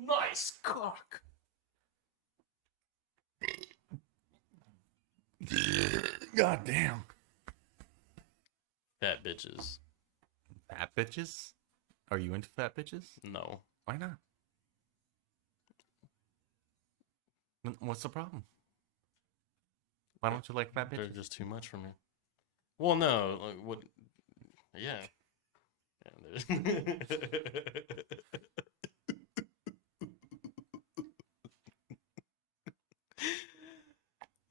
Nice cock. God damn. Fat bitches. Fat bitches? Are you into fat bitches? No. Why not? What's the problem? Why don't you like fat They're bitches? just too much for me. Well, no. Like, what? Yeah.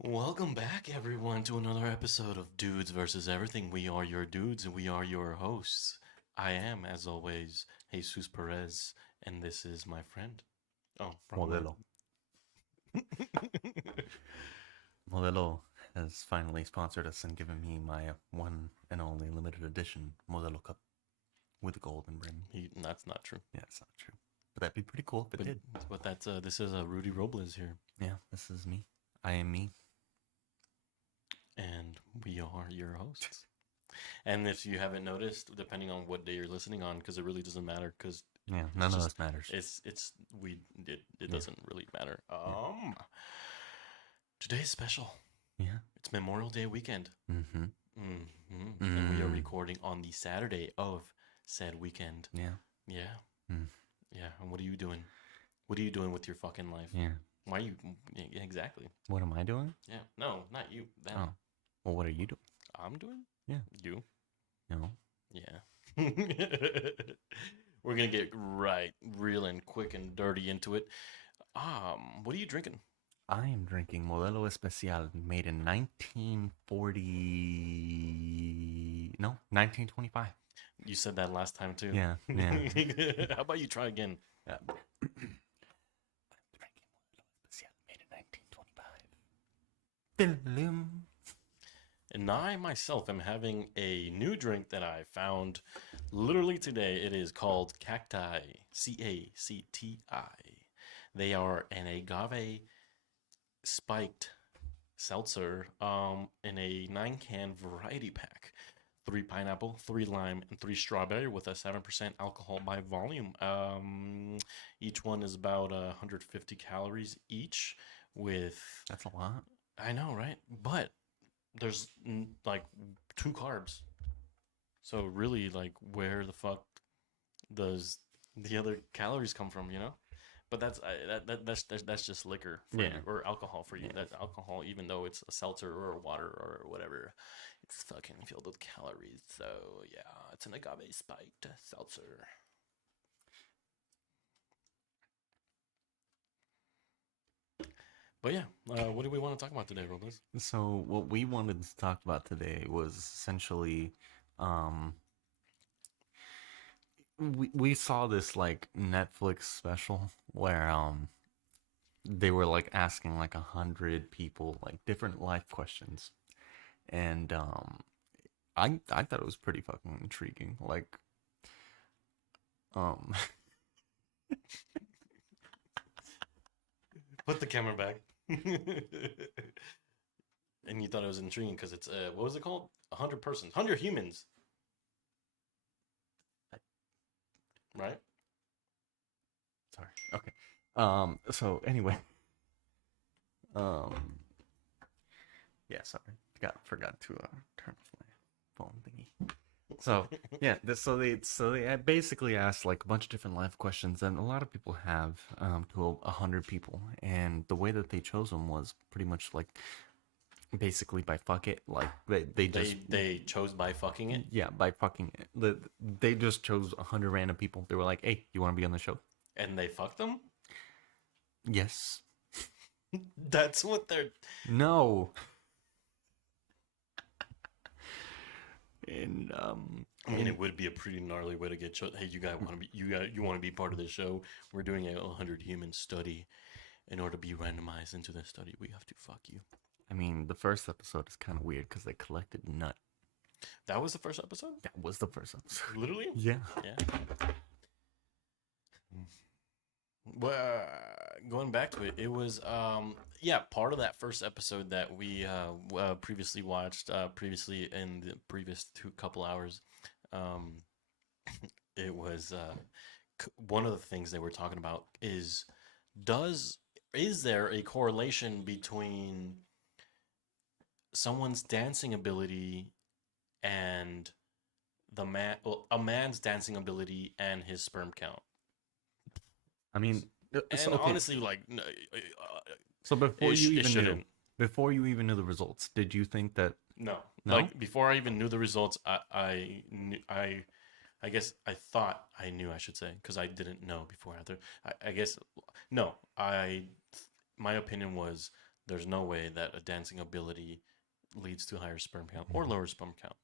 Welcome back, everyone, to another episode of Dudes versus Everything. We are your dudes and we are your hosts. I am, as always, Jesus Perez, and this is my friend. Oh, wrong word. Modelo has finally sponsored us and given me my one and only limited edition Modelo cup with a golden rim. That's not true. Yeah, it's not true. But that'd be pretty cool if it did. But that's this is Rudy Robles here, Yeah, this is me. I am me. and we are your hosts. And if you haven't noticed, depending on what day you're listening on, because it really doesn't matter, because Yeah, none of this matters. It doesn't really matter. Today's special. Yeah. It's Memorial Day weekend. Mm-hmm. And we are recording on the Saturday of said weekend. Yeah. Yeah. Mm. Yeah. And what are you doing? What are you doing with your fucking life? Yeah. Why are you? Yeah, exactly. What am I doing? Yeah. No, not you. Them. Oh. Well, what are you doing? I'm doing? Yeah. You? No. Yeah. We're gonna get real and quick and dirty into it. What are you drinking? I am drinking Modelo Especial, made in 1925. You said that last time too. Yeah, yeah. How about you try again? I'm drinking Modelo Especial, made in 1925. And I myself am having a new drink that I found literally today. It is called Cacti, Cacti. They are an agave spiked seltzer in a 9-can variety pack. 3 pineapple, 3 lime, and 3 strawberry with a 7% alcohol by volume. Each one is about 150 calories each. That's a lot. I know, right? But there's like 2 carbs. So really, like, where the fuck does the other calories come from? You know? But that's just liquor for you, or alcohol for you. That alcohol, even though it's a seltzer or water or whatever, it's fucking filled with calories. So yeah, it's an agave spiked seltzer. But yeah, what do we want to talk about today, Robles? So what we wanted to talk about today was essentially, we saw this like Netflix special where they were like asking like 100 people like different life questions, and I thought it was pretty fucking intriguing. Like, Put the camera back. And you thought it was intriguing because it's what was it called? 100 persons, 100 humans, right? sorry. Okay. So anyway, yeah. Sorry. Forgot to turn off my phone thingy. So yeah, so they basically asked like a bunch of different life questions, and a lot of people have to 100 people, and the way that they chose them was pretty much like basically by fuck it, like They chose by fucking it. yeah, by fucking it. They just chose 100 random people. They were like, hey, you want to be on the show? And they fucked them. Yes. That's what they're. No. And I mean, it would be a pretty gnarly way to get. Hey, you guys want to be you want to be part of this show? We're doing a 100 human study. In order to be randomized into the study, we have to fuck you. I mean, the first episode is kind of weird because they collected nut. That was the first episode? That was the first episode. Literally? Yeah. Yeah. Well, going back to it, it was yeah, part of that first episode that we previously watched previously in the previous couple hours. Um, it was one of the things they were talking about is does is there a correlation between someone's dancing ability and a man's dancing ability and his sperm count? I mean, so And okay. honestly, like, So before you it even knew, shouldn't. before you even knew the results, did you think that No, no? like before I even knew the results, I guess I thought I knew, I should say, because I didn't know before after. I guess no. My opinion was there's no way that a dancing ability leads to higher sperm count or Mhm. lower sperm count.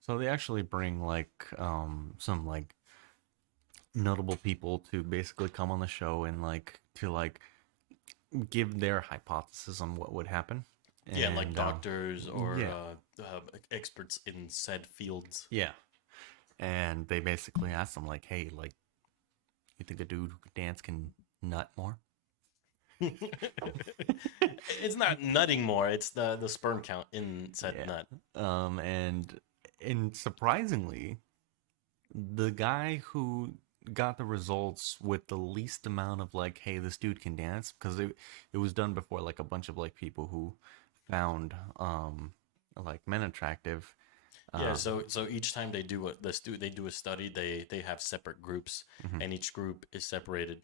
So they actually bring like some like notable people to basically come on the show and like to like give their hypothesis on what would happen. Yeah, like And doctors or yeah, experts in said fields. yeah. And they basically asked them like, "Hey, like, you think a dude who can dance can nut more?" It's not nutting more; it's the sperm count in said Yeah. nut. And surprisingly, the guy who got the results with the least amount of like, hey, this dude can dance, because it was done before like a bunch of like people who found like men attractive. Yeah, Um, so each time they do a study, they have separate groups, mhm, and each group is separated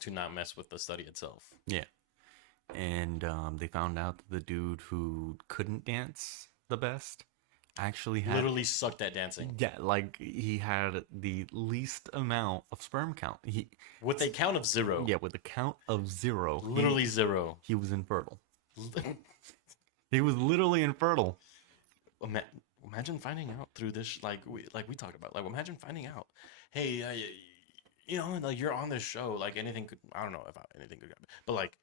to not mess with the study itself. yeah, and they found out that the dude who couldn't dance the best actually had, Literally sucked at dancing yeah, like he had the least amount of sperm count. He, with a count of zero, yeah, with a count of zero, literally zero. he was infertile. He was literally infertile. Imagine finding out through this, like we talked about. Like, imagine finding out, hey, like you're on this show, like anything could. I don't know if anything could happen, but like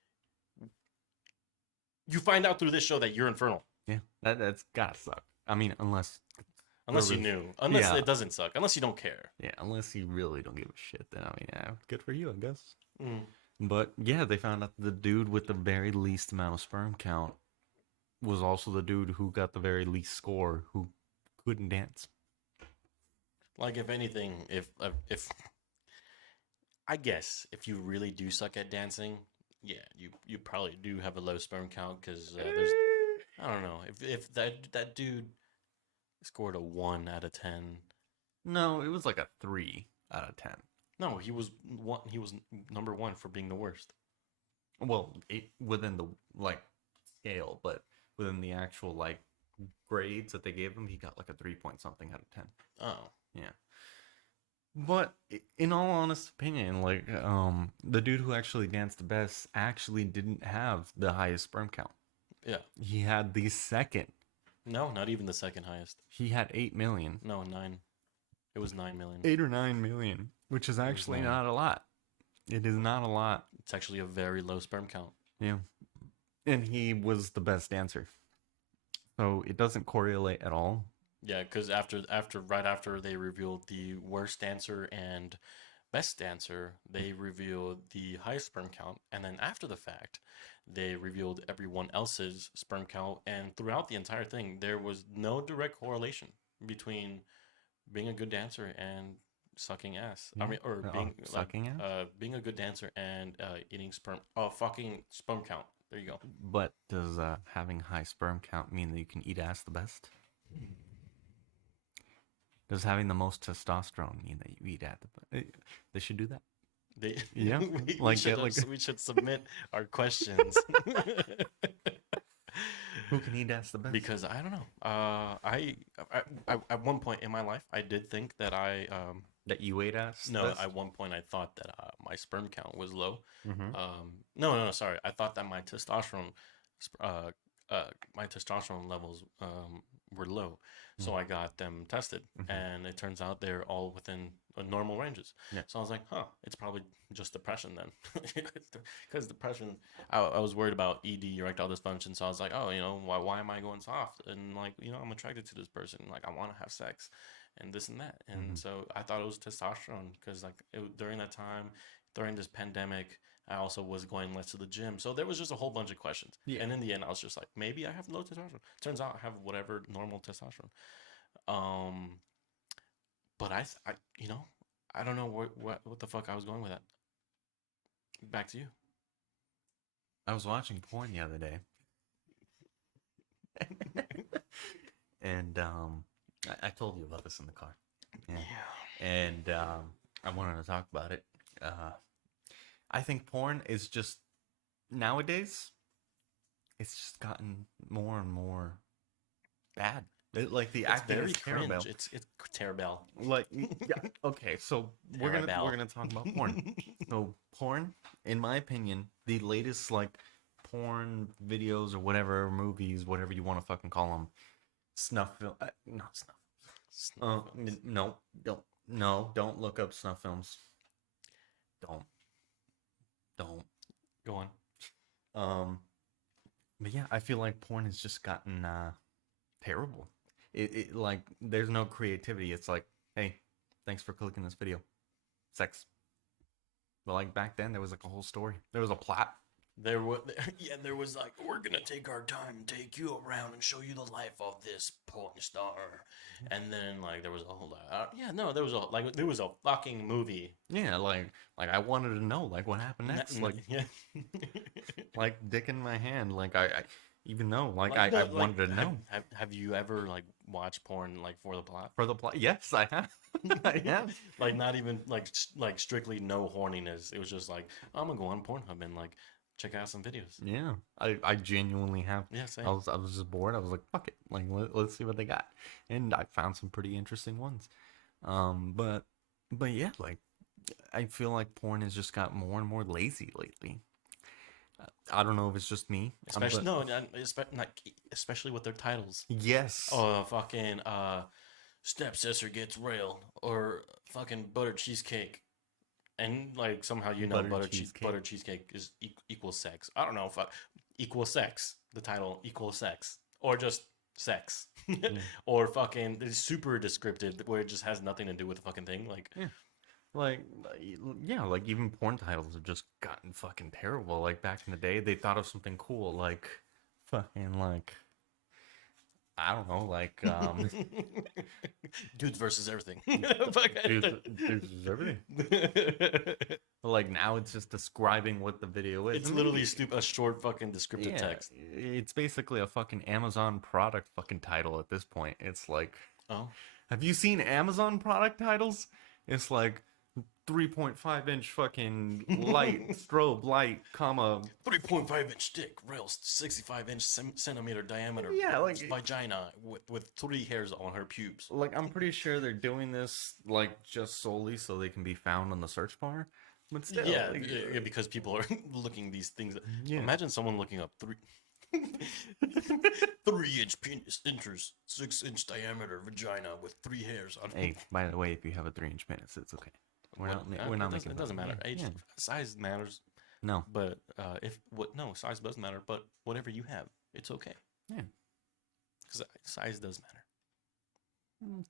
you find out through this show that you're infernal, Yeah, that's gotta suck. I mean, unless you whoever's, knew, unless yeah, it doesn't suck, unless you don't care. yeah, unless you really don't give a shit, then I mean, yeah, good for you, I guess. Mm. But yeah, they found out the dude with the very least amount of sperm count was also the dude who got the very least score, who couldn't dance. Like, if anything, if I guess if you really do suck at dancing, yeah, you probably do have a low sperm count because there's I don't know if that dude scored a 1 out of 10. No, it was like a 3 out of 10. No, he was one. He was number one for being the worst. Well, within the like scale, but within the actual like grades that they gave him, he got like a 3 point something out of 10. Oh, Yeah. But in all honest opinion, like the dude who actually danced the best actually didn't have the highest sperm count. yeah. He had the second. No, not even the second highest. He had 8 million. No, 9. It was 9 million. 8 or 9 million, which is It was actually 9. not a lot. It is not a lot. It's actually a very low sperm count. Yeah. And he was the best dancer. So it doesn't correlate at all. Yeah, because right after they revealed the worst dancer and best dancer, they revealed the highest sperm count, and then after the fact, they revealed everyone else's sperm count, and throughout the entire thing, there was no direct correlation between being a good dancer and sucking ass. I Yeah. mean, or Oh, sucking ass? being a good dancer and eating sperm. Fucking sperm count. There you go. But does having high sperm count mean that you can eat ass the best? Does having the most testosterone mean that you eat at the? They should do that. They, Yeah, we like should get like we should submit our questions. who can eat ass the best? Because I don't know. I at one point in my life, I did think that That you ate ass. no, the best? at one point I thought that my sperm count was low. Mm-hmm. No, sorry. I thought that sp- uh, my testosterone levels were low, so I got them tested, Mm-hmm. and it turns out they're all within normal ranges. Yeah. So I was like, huh, it's probably just depression then, because depression. I was worried about ED, erectile dysfunction, so I was like, oh, why am I going soft? And like, I'm attracted to this person, like I want to have sex, and this and that, and Mhm. so I thought it was testosterone because like during that time, during this pandemic. I also was going less to the gym. So there was just a whole bunch of questions. Yeah. And in the end, I was just like, maybe I have low testosterone. Turns out I have whatever normal testosterone. But I I don't know what the fuck I was going with that. Back to you. I was watching porn the other day. And I told you about this in the car. Yeah. And I wanted to talk about it. I think porn is just nowadays it's just gotten more and more bad. Like the It's acting very is terrible. cringe. It's terrible. Like yeah, okay, so we're gonna talk about porn. So porn, in my opinion, the latest like porn videos or whatever movies, whatever you want to fucking call them, snuff film, not snuff. Snuff films. Don't look up snuff films. Don't. Go on. But yeah, I feel like porn has just gotten terrible. It like there's no creativity. It's like, hey, thanks for clicking this video. Sex. But like back then, there was like a whole story. There was a plot. There was there was like, we're gonna take our time, take you around, and show you the life of this porn star, and then like there was a whole there was a fucking movie. Yeah, like I wanted to know like what happened next. Like yeah. like dick in my hand. Like I even though like I wanted to know. Have you ever like watched porn like for the plot? For the plot, yes, I have. I have. Like not even like strictly no horniness. It was just like, I'm gonna go on Pornhub and like check out some videos. Yeah, I genuinely have. Yeah, same. I was just bored. I was like, fuck it, like let's see what they got, and I found some pretty interesting ones. But yeah, like I feel like porn has just got more and more lazy lately. I don't know if it's just me. Especially especially with their titles. Yes. Oh, fucking stepsister gets railed, or fucking butter cheesecake, and like somehow butter cheesecake is equal sex. I don't know, fuck, equal sex. The title equal sex, or just sex, or fucking it's super descriptive where it just has nothing to do with the fucking thing. Like, like yeah, like even porn titles have just gotten fucking terrible. Like back in the day, they thought of something cool, like fucking like I don't know, like dudes versus everything. dudes versus everything. Like now it's just describing what the video is. It's literally a short fucking descriptive text. It's basically a fucking Amazon product fucking title at this point. It's like, oh, have you seen Amazon product titles? It's like 3.5-inch fucking light strobe light, comma 3.5-inch dick, rails 65-inch centimeter diameter. Yeah, like vagina with 3 hairs on her pubes. Like I'm pretty sure they're doing this like just solely so they can be found on the search bar. But still, yeah, like, yeah, because people are looking these things. Yeah. Imagine someone looking up 3-inch penis enters 6-inch diameter vagina with 3 hairs on. Hey, by the way, if you have a 3-inch penis, it's okay. We're not making. It doesn't matter. Age, size matters. No, but size does matter. But whatever you have, it's okay. Yeah, because size does matter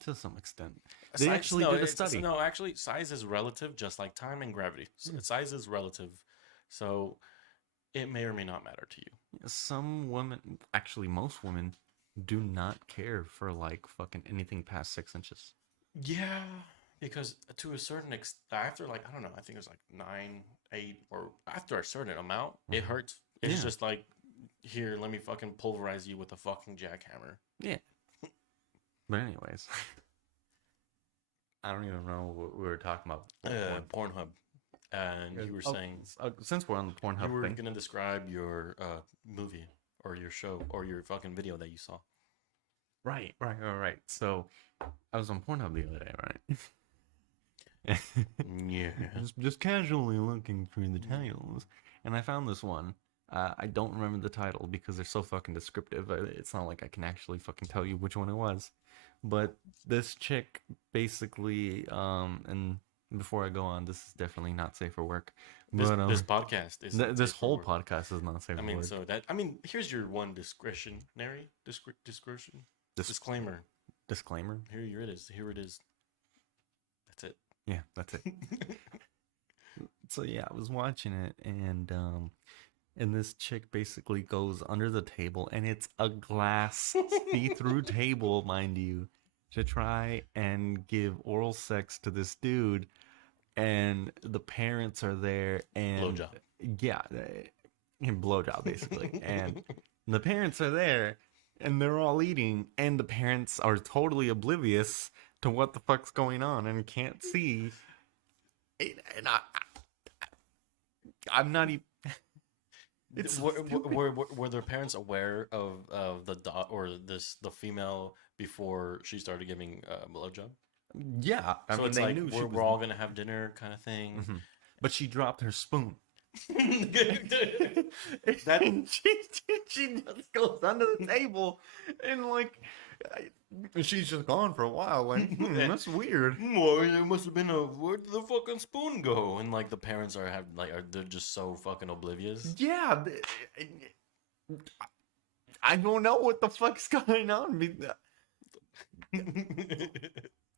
to some extent. They actually did a study. No, actually, size is relative, just like time and gravity. Size is relative, so it may or may not matter to you. Some women, actually, most women, do not care for like fucking anything past 6 inches. Yeah. Because to a certain extent, after like, I don't know, I think it was like 9, 8, or after a certain amount, it hurts. It's just like, here, let me fucking pulverize you with a fucking jackhammer. Yeah. But anyways, I don't even know what we were talking about. Pornhub. And you were saying... since we're on the Pornhub thing. You were going to describe your movie or your show or your fucking video that you saw. Right. So, I was on Pornhub the other day, right? Yeah. Just casually looking through the titles, and I found this one. I don't remember the title because they're so fucking descriptive. It's not like I can actually fucking tell you which one it was. But this chick basically, and before I go on, this is definitely not safe for work. This podcast is this whole podcast is not safe for work. Here's your one discretionary disclaimer. Disclaimer. Here it is. That's it. Yeah, that's it. So yeah, I was watching it, and this chick basically goes under the table, and it's a glass see-through table, mind you, to try and give oral sex to this dude and the parents are there, and Blowjob. yeah, blowjob basically, and the parents are there, and they're all eating, and the parents are totally oblivious to what the fuck's going on and can't see. And I'm not even. It's so stupid. Were their parents aware of the dot or the female before she started giving blowjob? Yeah, I So mean it's they like knew she we're was. all gonna have dinner kind of thing. Mhm. But she dropped her spoon. That And she just goes under the table and like she's just gone for a while. Like that's weird. Well, it must have been a where did the fucking spoon go? And like the parents are they're just so fucking oblivious. Yeah, I don't know what the fuck's going on.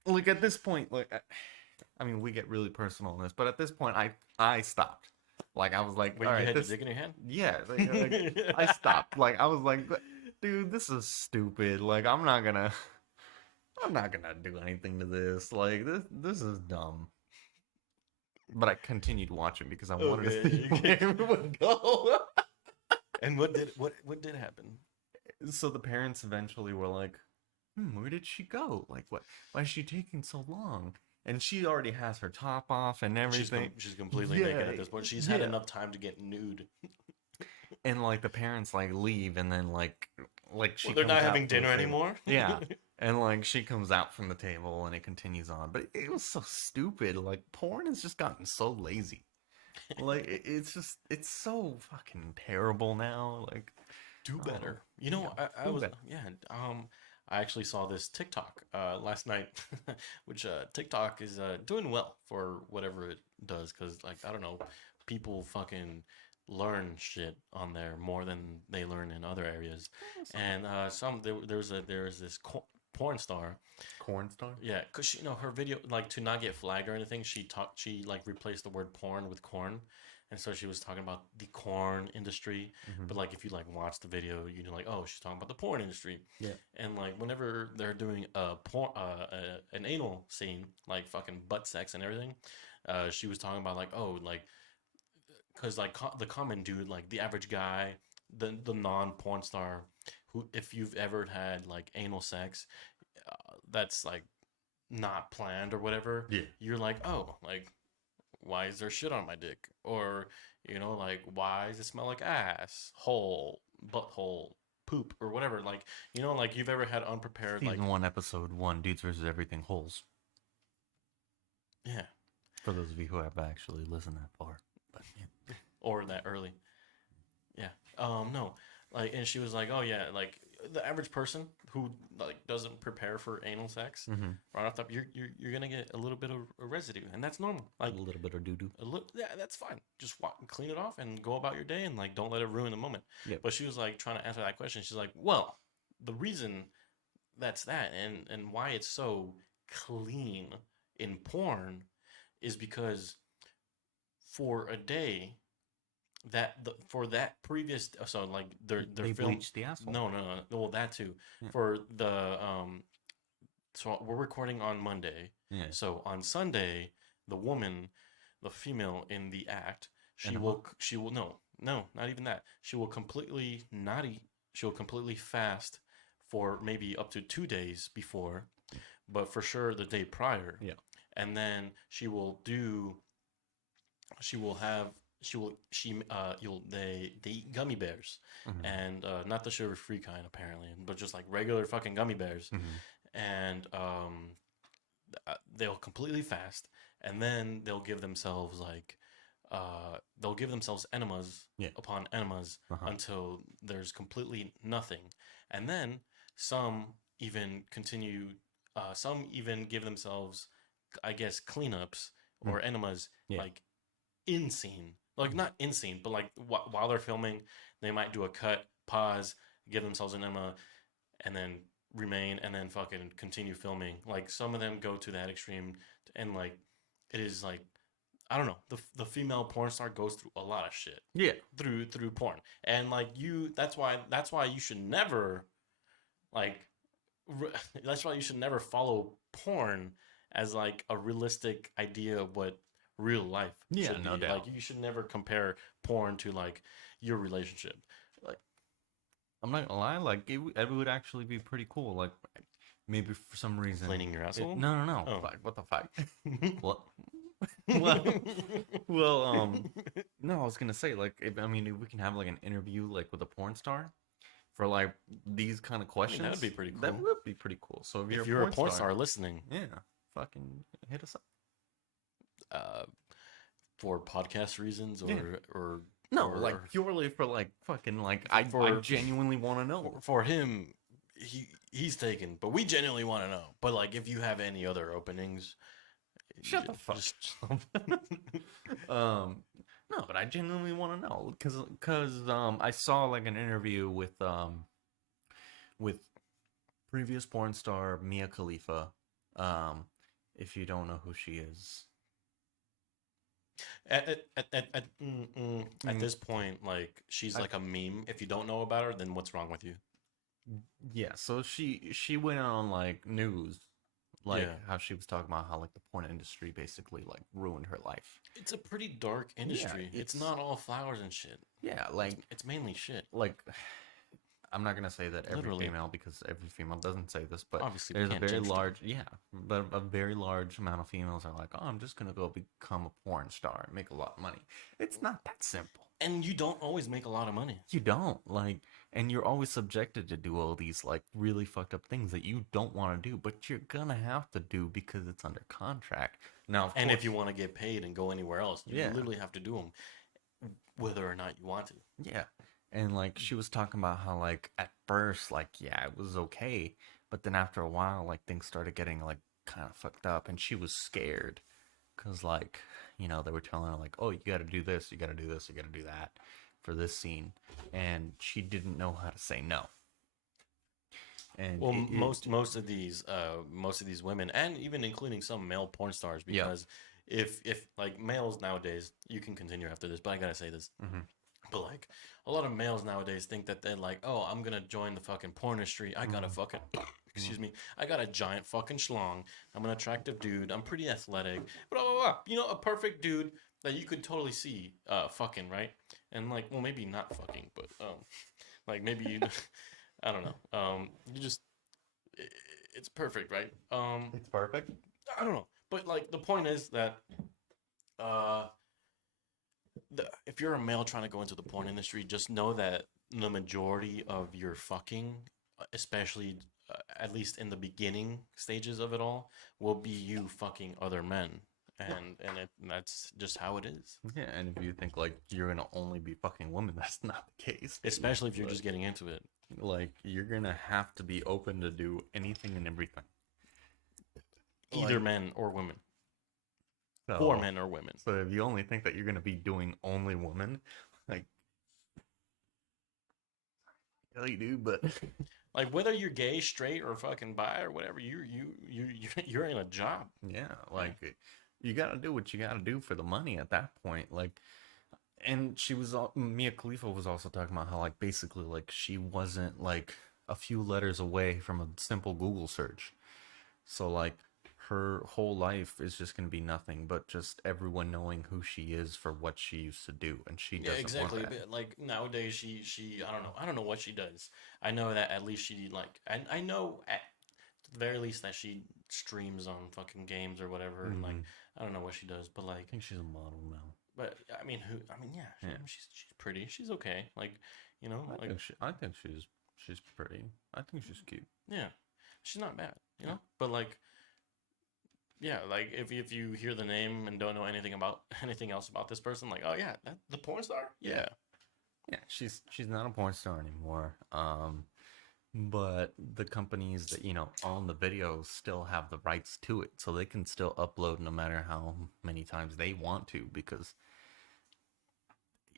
Like at this point, like I mean, we get really personal on this, but at this point, I stopped. Like I was like, Wait, all you right, had this, your dick in your hand? yeah, like, I stopped. Like I was like, dude, this is stupid. Like I'm not gonna do anything to this. Like this is dumb. But I continued watching because I wanted to see Okay. where it would go. And what did happen? So the parents eventually were like, where did she go? Like what? Why is she taking so long? And she already has her top off and everything. She's completely naked at this point. She's had yeah. enough time to get nude. And like the parents like leave, and then like she Well, they're comes not out having from the dinner table. anymore. Yeah. And like she comes out from the table and it continues on. But it was so stupid. Like porn has just gotten so lazy. Like it's so fucking terrible now. Like Do better. oh, You know, yeah, I do was better. I actually saw this TikTok last night, which TikTok is doing well for whatever it does, because like I don't know, people fucking learn shit on there more than they learn in other areas, and there's this porn star. Corn star. Yeah, cause she, her video, like, to not get flagged or anything, she like replaced the word porn with corn, and so she was talking about the corn industry. Mhm. But like, if you like watch the video, you know, like, oh, she's talking about the porn industry. Yeah. And like, whenever they're doing an anal scene, like fucking butt sex and everything, she was talking about like, oh, like, cause like the common dude, like the average guy, the non porn star, who, if you've ever had like anal sex, that's like not planned or whatever, Yeah. you're like, oh, like, why is there shit on my dick? Or, like, why does it smell like ass, hole, butthole, poop, or whatever? Like, like you've ever had unprepared, like, Season 1, episode 1, Dudes versus Everything Holes. yeah, For those of you who have actually listened that far. But yeah. or that early. Yeah. No. Like, and she was like, oh, yeah, like, the average person who like doesn't prepare for anal sex Mm-hmm. right off the top, you're gonna get a little bit of a residue, and that's normal. Like A little bit of doo-doo. yeah, that's fine. Just clean it off and go about your day, and like don't let it ruin the moment. Yep. But she was like trying to answer that question. She's like, well, the reason that's that, and why it's so clean in porn is because for a day for that previous, so like they're They film bleached the asshole. no, well, that too. Yeah. For the so we're recording on Monday. Yeah. So on Sunday, the woman, the female in the act, she will no, not even that. She will completely not eat. She'll completely fast for maybe up to 2 days before, but for sure the day prior. Yeah. And then she will they eat gummy bears, Mhm. and not the sugar free kind apparently, but just like regular fucking gummy bears. Mhm. And they'll completely fast, and then they'll give themselves enemas Yeah. upon enemas Uh-huh. until there's completely nothing. And then some even give themselves, I guess, cleanups or enemas, Yeah. like in scene, like not in scene, but like while they're filming, they might do a cut, pause, give themselves an enema, and then remain, and then fucking continue filming. Like some of them go to that extreme, and like it is like, I don't know, the female porn star goes through a lot of shit Yeah. through porn, and like that's why you should never like that's why you should never follow porn as like a realistic idea of what real life Yeah, should no be. doubt. Like you should never compare porn to like your relationship. Like I'm not gonna lie, like it would actually be pretty cool. Like maybe for some reason. cleaning your asshole. No, no, no. Oh. Fuck, what the fuck? What? well, well, no, I was gonna say like, I mean, if we can have like an interview like with a porn star for like these kind of questions, that would be pretty That cool. would be pretty cool. So if If you're a porn star listening, yeah, fucking hit us up. uh, for podcast reasons Yeah. or No, or- like purely for like fucking like For- I for- genuinely want to know. for him, he's taken, but we genuinely want to know. But like, if you have any other openings, Shut the fuck just- No, but I genuinely want to know because I saw like an interview with previous porn star Mia Khalifa. If you don't know who she is, at this point, like she's like a meme. If you don't know about her, then what's wrong with you? yeah. So she went on like news, like Yeah. how she was talking about how like the porn industry basically like ruined her life. It's a pretty dark industry. It's it's- not all flowers and shit. Yeah, like It's mainly shit. like I'm not gonna say that every Literally. female, because every female doesn't say this, but Obviously, we there's a can't very jinx them. large, but a very large amount of females are like, oh, I'm just gonna go become a porn star and make a lot of money. It's not that simple. And you don't always make a lot of money. You don't like, and you're always subjected to do all these like really fucked up things that you don't want to do, but you're gonna have to do because it's under contract. Now, of And if course- you want to get paid and go anywhere else, you Yeah. literally have to do them, whether or not you want to. yeah. And like she was talking about how like at first like yeah it was okay, but then after a while like things started getting like kind of fucked up, and she was scared because like they were telling her like, oh, you got to do this, you got to do this, you got to do that for this scene, and she didn't know how to say no. And Well, most of these women, and even including some male porn stars, Yeah. because if like males nowadays, you can continue after this, but I gotta say this. Mhm. But like a lot of males nowadays think that they're like, oh, I'm gonna join the fucking porn industry. I got a fucking, excuse me, I got a giant fucking schlong. I'm an attractive dude. I'm pretty athletic. Blah blah blah. You know, a perfect dude that you could totally see, fucking, right? And like, well, maybe not fucking, but like maybe you, I don't know. You just, it's perfect, right? It's perfect. I don't know, but like the point is that, if you're a male trying to go into the porn industry, just know that the majority of your fucking, especially at least in the beginning stages of it all, will be you fucking other men, and that's just how it is. Yeah, and if you think like you're gonna only be fucking women, that's not the case. Especially if you're Like- just getting into it. like you're gonna have to be open to do anything and everything. Either Like- men or women, So, for men or women. So if you only think that you're gonna be doing only women, like, hell you do, but Like whether you're gay, straight, or fucking bi or whatever, you're in a job. yeah, like you gotta do what you gotta do for the money at that point. Like, and Mia Khalifa was also talking about how like basically like she wasn't like a few letters away from a simple Google search. So like her whole life is just gonna be nothing but just everyone knowing who she is for what she used to do, and she Yeah, doesn't exactly. want that. But like nowadays, she I don't know what she does. I know that at least she like I know at the very least that she streams on fucking games or whatever. And like Mhm. I don't know what she does, but I like, think she's a model now. but I mean, yeah, Yeah. she's pretty. She's okay. Like, you know, like I think she's pretty. I think she's cute. yeah, she's not bad. You know, but like. Yeah, like if you hear the name and don't know anything about anything else about this person, like, oh yeah, that the porn star? Yeah. Yeah, she's not a porn star anymore. But the companies that own the videos still have the rights to it, so they can still upload no matter how many times they want to, because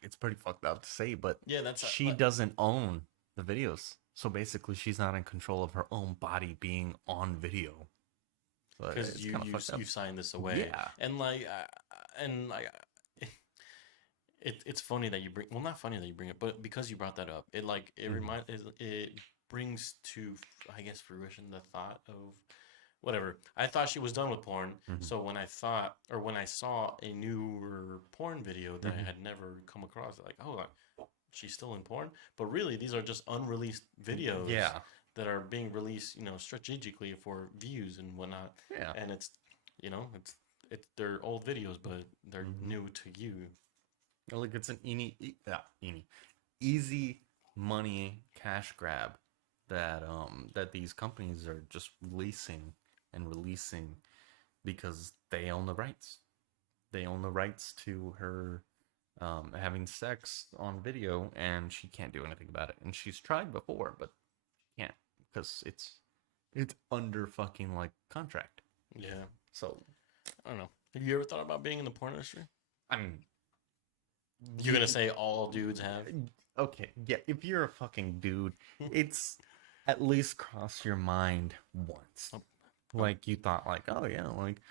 it's pretty fucked up to say, but Yeah, that's she like- doesn't own the videos, so basically she's not in control of her own body being on video. So because it's you kinda fucked up. you signed this away. Yeah. And like it's funny that you bring, well, not funny that you bring it, but because you brought that up, it like Mhm. it brings to, I guess, fruition the thought of whatever. I thought she was done with porn. Mhm. So when I saw a newer porn video that I Mhm. had never come across, like, oh, she's still in porn. But really, these are just unreleased videos Yeah. that are being released, strategically for views and whatnot. Yeah. And it's they're old videos, but they're Mhm. new to you. Like it's an easy money cash grab that these companies are just releasing and releasing because they own the rights. They own the rights to her having sex on video, and she can't do anything about it. And she's tried before, but she can't because it's under fucking like contract. Yeah, So I don't know. Have you ever thought about being in the porn industry? I mean, You're gonna say all dudes have? okay, yeah. If you're a fucking dude, it's at least cross your mind once. Oh, Like you thought, like, oh yeah, like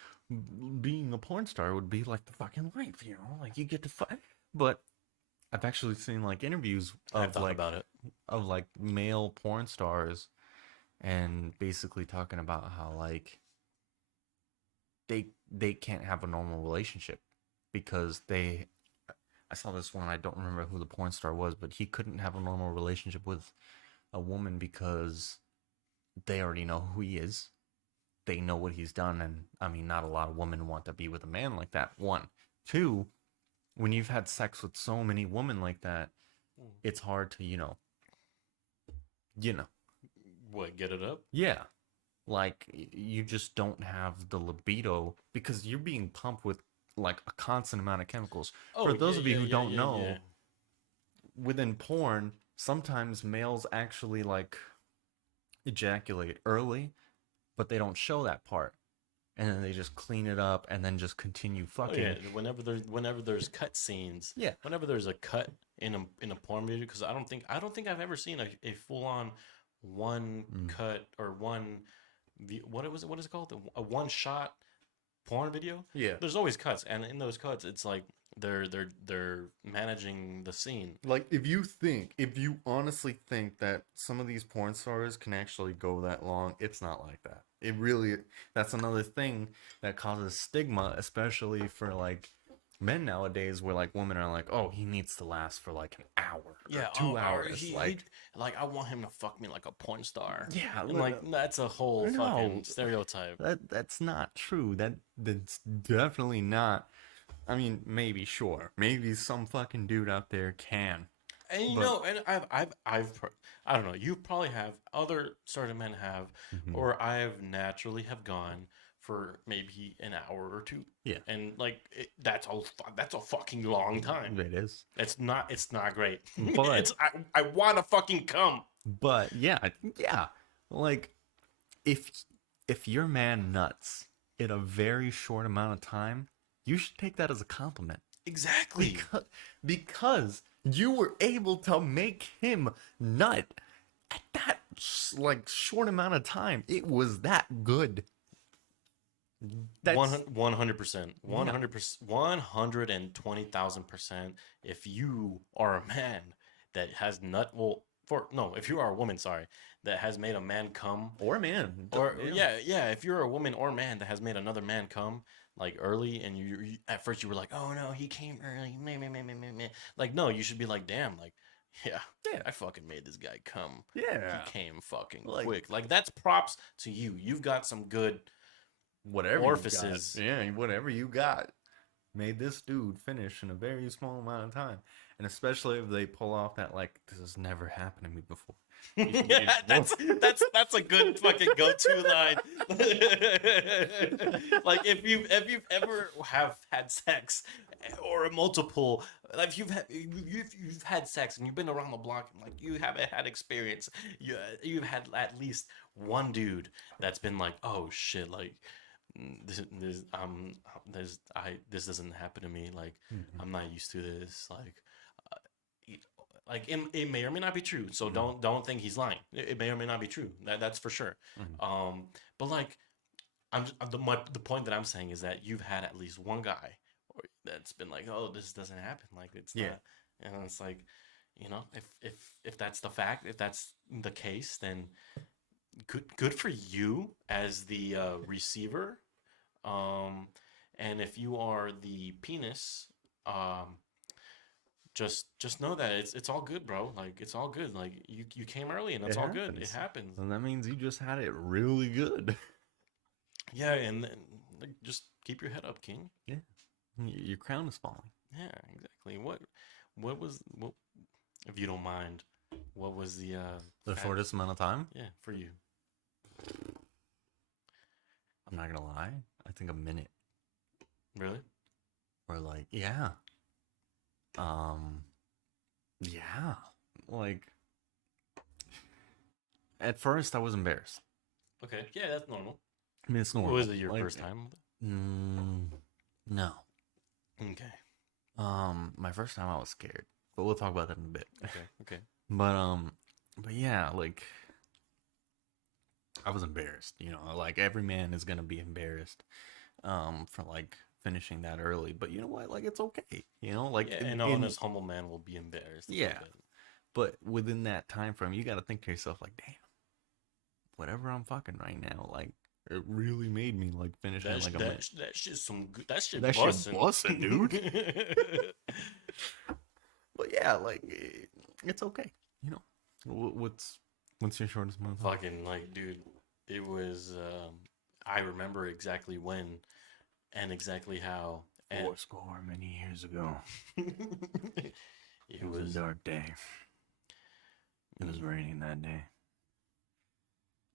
being a porn star would be like the fucking life, you know? Like you get to fuck. But I've actually seen like interviews I've of thought about it. male porn stars and basically talking about how like they can't have a normal relationship because they I saw this one, I don't remember who the porn star was, but he couldn't have a normal relationship with a woman because they already know who he is. They know what he's done, and I mean not a lot of women want to be with a man like that. One. Two, when you've had sex with so many women like that, it's hard to, you know. What, get it up? Yeah. Like you just don't have the libido because you're being pumped with like a constant amount of chemicals. Oh For those yeah, of you yeah, who yeah, don't yeah, yeah. know, within porn, sometimes males actually like ejaculate early, but they don't show that part. And then they just clean it up and then just continue Oh yeah. fucking. Whenever there's cut scenes, Yeah. whenever there's a cut in a porn video, because I don't think I've ever seen a full on one Mm. cut or what is it called, a one shot porn video. Yeah. There's always cuts, and in those cuts, it's like they're managing the scene. Like if you honestly think that some of these porn stars can actually go that long, it's not like that. It really, that's another thing that causes stigma, especially for like men nowadays, where like women are like, oh, he needs to last for like an hour or Yeah, two or hours. he like, I want him to fuck me like a porn star, Yeah, and like that's a whole no, fucking stereotype. that's not true. That's definitely not. I mean, maybe sure, maybe some fucking dude out there can, And but and I don't know. You probably have, other certain men have, mhm, or I've naturally have gone for maybe an hour or two, yeah, and like that's a fucking long time. it is. It's not great. But I want to fucking come. yeah, yeah. Like if your man nuts in a very short amount of time, you should take that as a compliment Exactly. because you were able to make him nut at that like short amount of time. It was that good. That's 100%, yeah, 100%, 120,000%. If you are a man that has nut, well, for no, if you are a woman, sorry, that has made a man come, or man. or yeah, if you're a woman or man that has made another man come like early, and you at first you were like, oh no, he came early, meh, meh, meh, meh, meh, meh. Like, no, you should be like, damn, like, yeah, Yeah, I fucking made this guy come. He yeah. came fucking Like quick. Like, that's props to you. You've got some good whatever you got. orifices. Yeah, whatever you got made this dude finish in a very small amount of time. And especially if they pull off that like this has never happened to me before. Yeah, that's a good fucking go-to line. Like, if you've ever have had sex, or a multiple, like you've had sex and you've been around the block, and like you haven't had experience, you've had at least one dude that's been like, oh shit, like, this doesn't happen to me, like, Mhm. I'm not used to this, uh, like, it may or may not be true, so Mhm. don't think he's lying. It may or may not be true, that's for sure. Mhm. But like, the point that I'm saying is that you've had at least one guy that's been like, oh, this doesn't happen, like, it's Yeah. not. And it's like, if that's the fact, if that's the case, then good for you as the receiver. Um, and if you are the penis, just know that it's all good, bro. Like it's all good. Like you came early, and It that's all good. It happens. happens. And that means you just had it really good. Yeah, and then like, just keep your head up, King. Yeah. Your crown is falling. Yeah, exactly. What was what? If you don't mind, what was the The shortest amount of time? Yeah, for you. I'm not gonna lie. I think a minute. Really? Or like, yeah. Yeah. Like at first I was embarrassed. Okay. Yeah, that's normal. I mean it's normal. Was it your Like, first time? no. Okay. My first time I was scared. But we'll talk about that in a bit. Okay. Okay. But yeah, like I was embarrassed, you know, like every man is gonna be embarrassed for like finishing that early. But you know what? Like it's okay. You know, like Yeah, an honest, humble man will be embarrassed. Yeah. But within that time frame, you gotta think to yourself, like, damn, whatever I'm fucking right now, like it really made me like finish in like a minute. That shit's some good. That shit That shit bussin'. bussin', dude. But yeah, like it's okay. You know, what's your shortest month? Fucking like, dude, it was. I remember exactly when, and exactly how. And Fourscore many years ago. it It was a dark day. It was raining that day.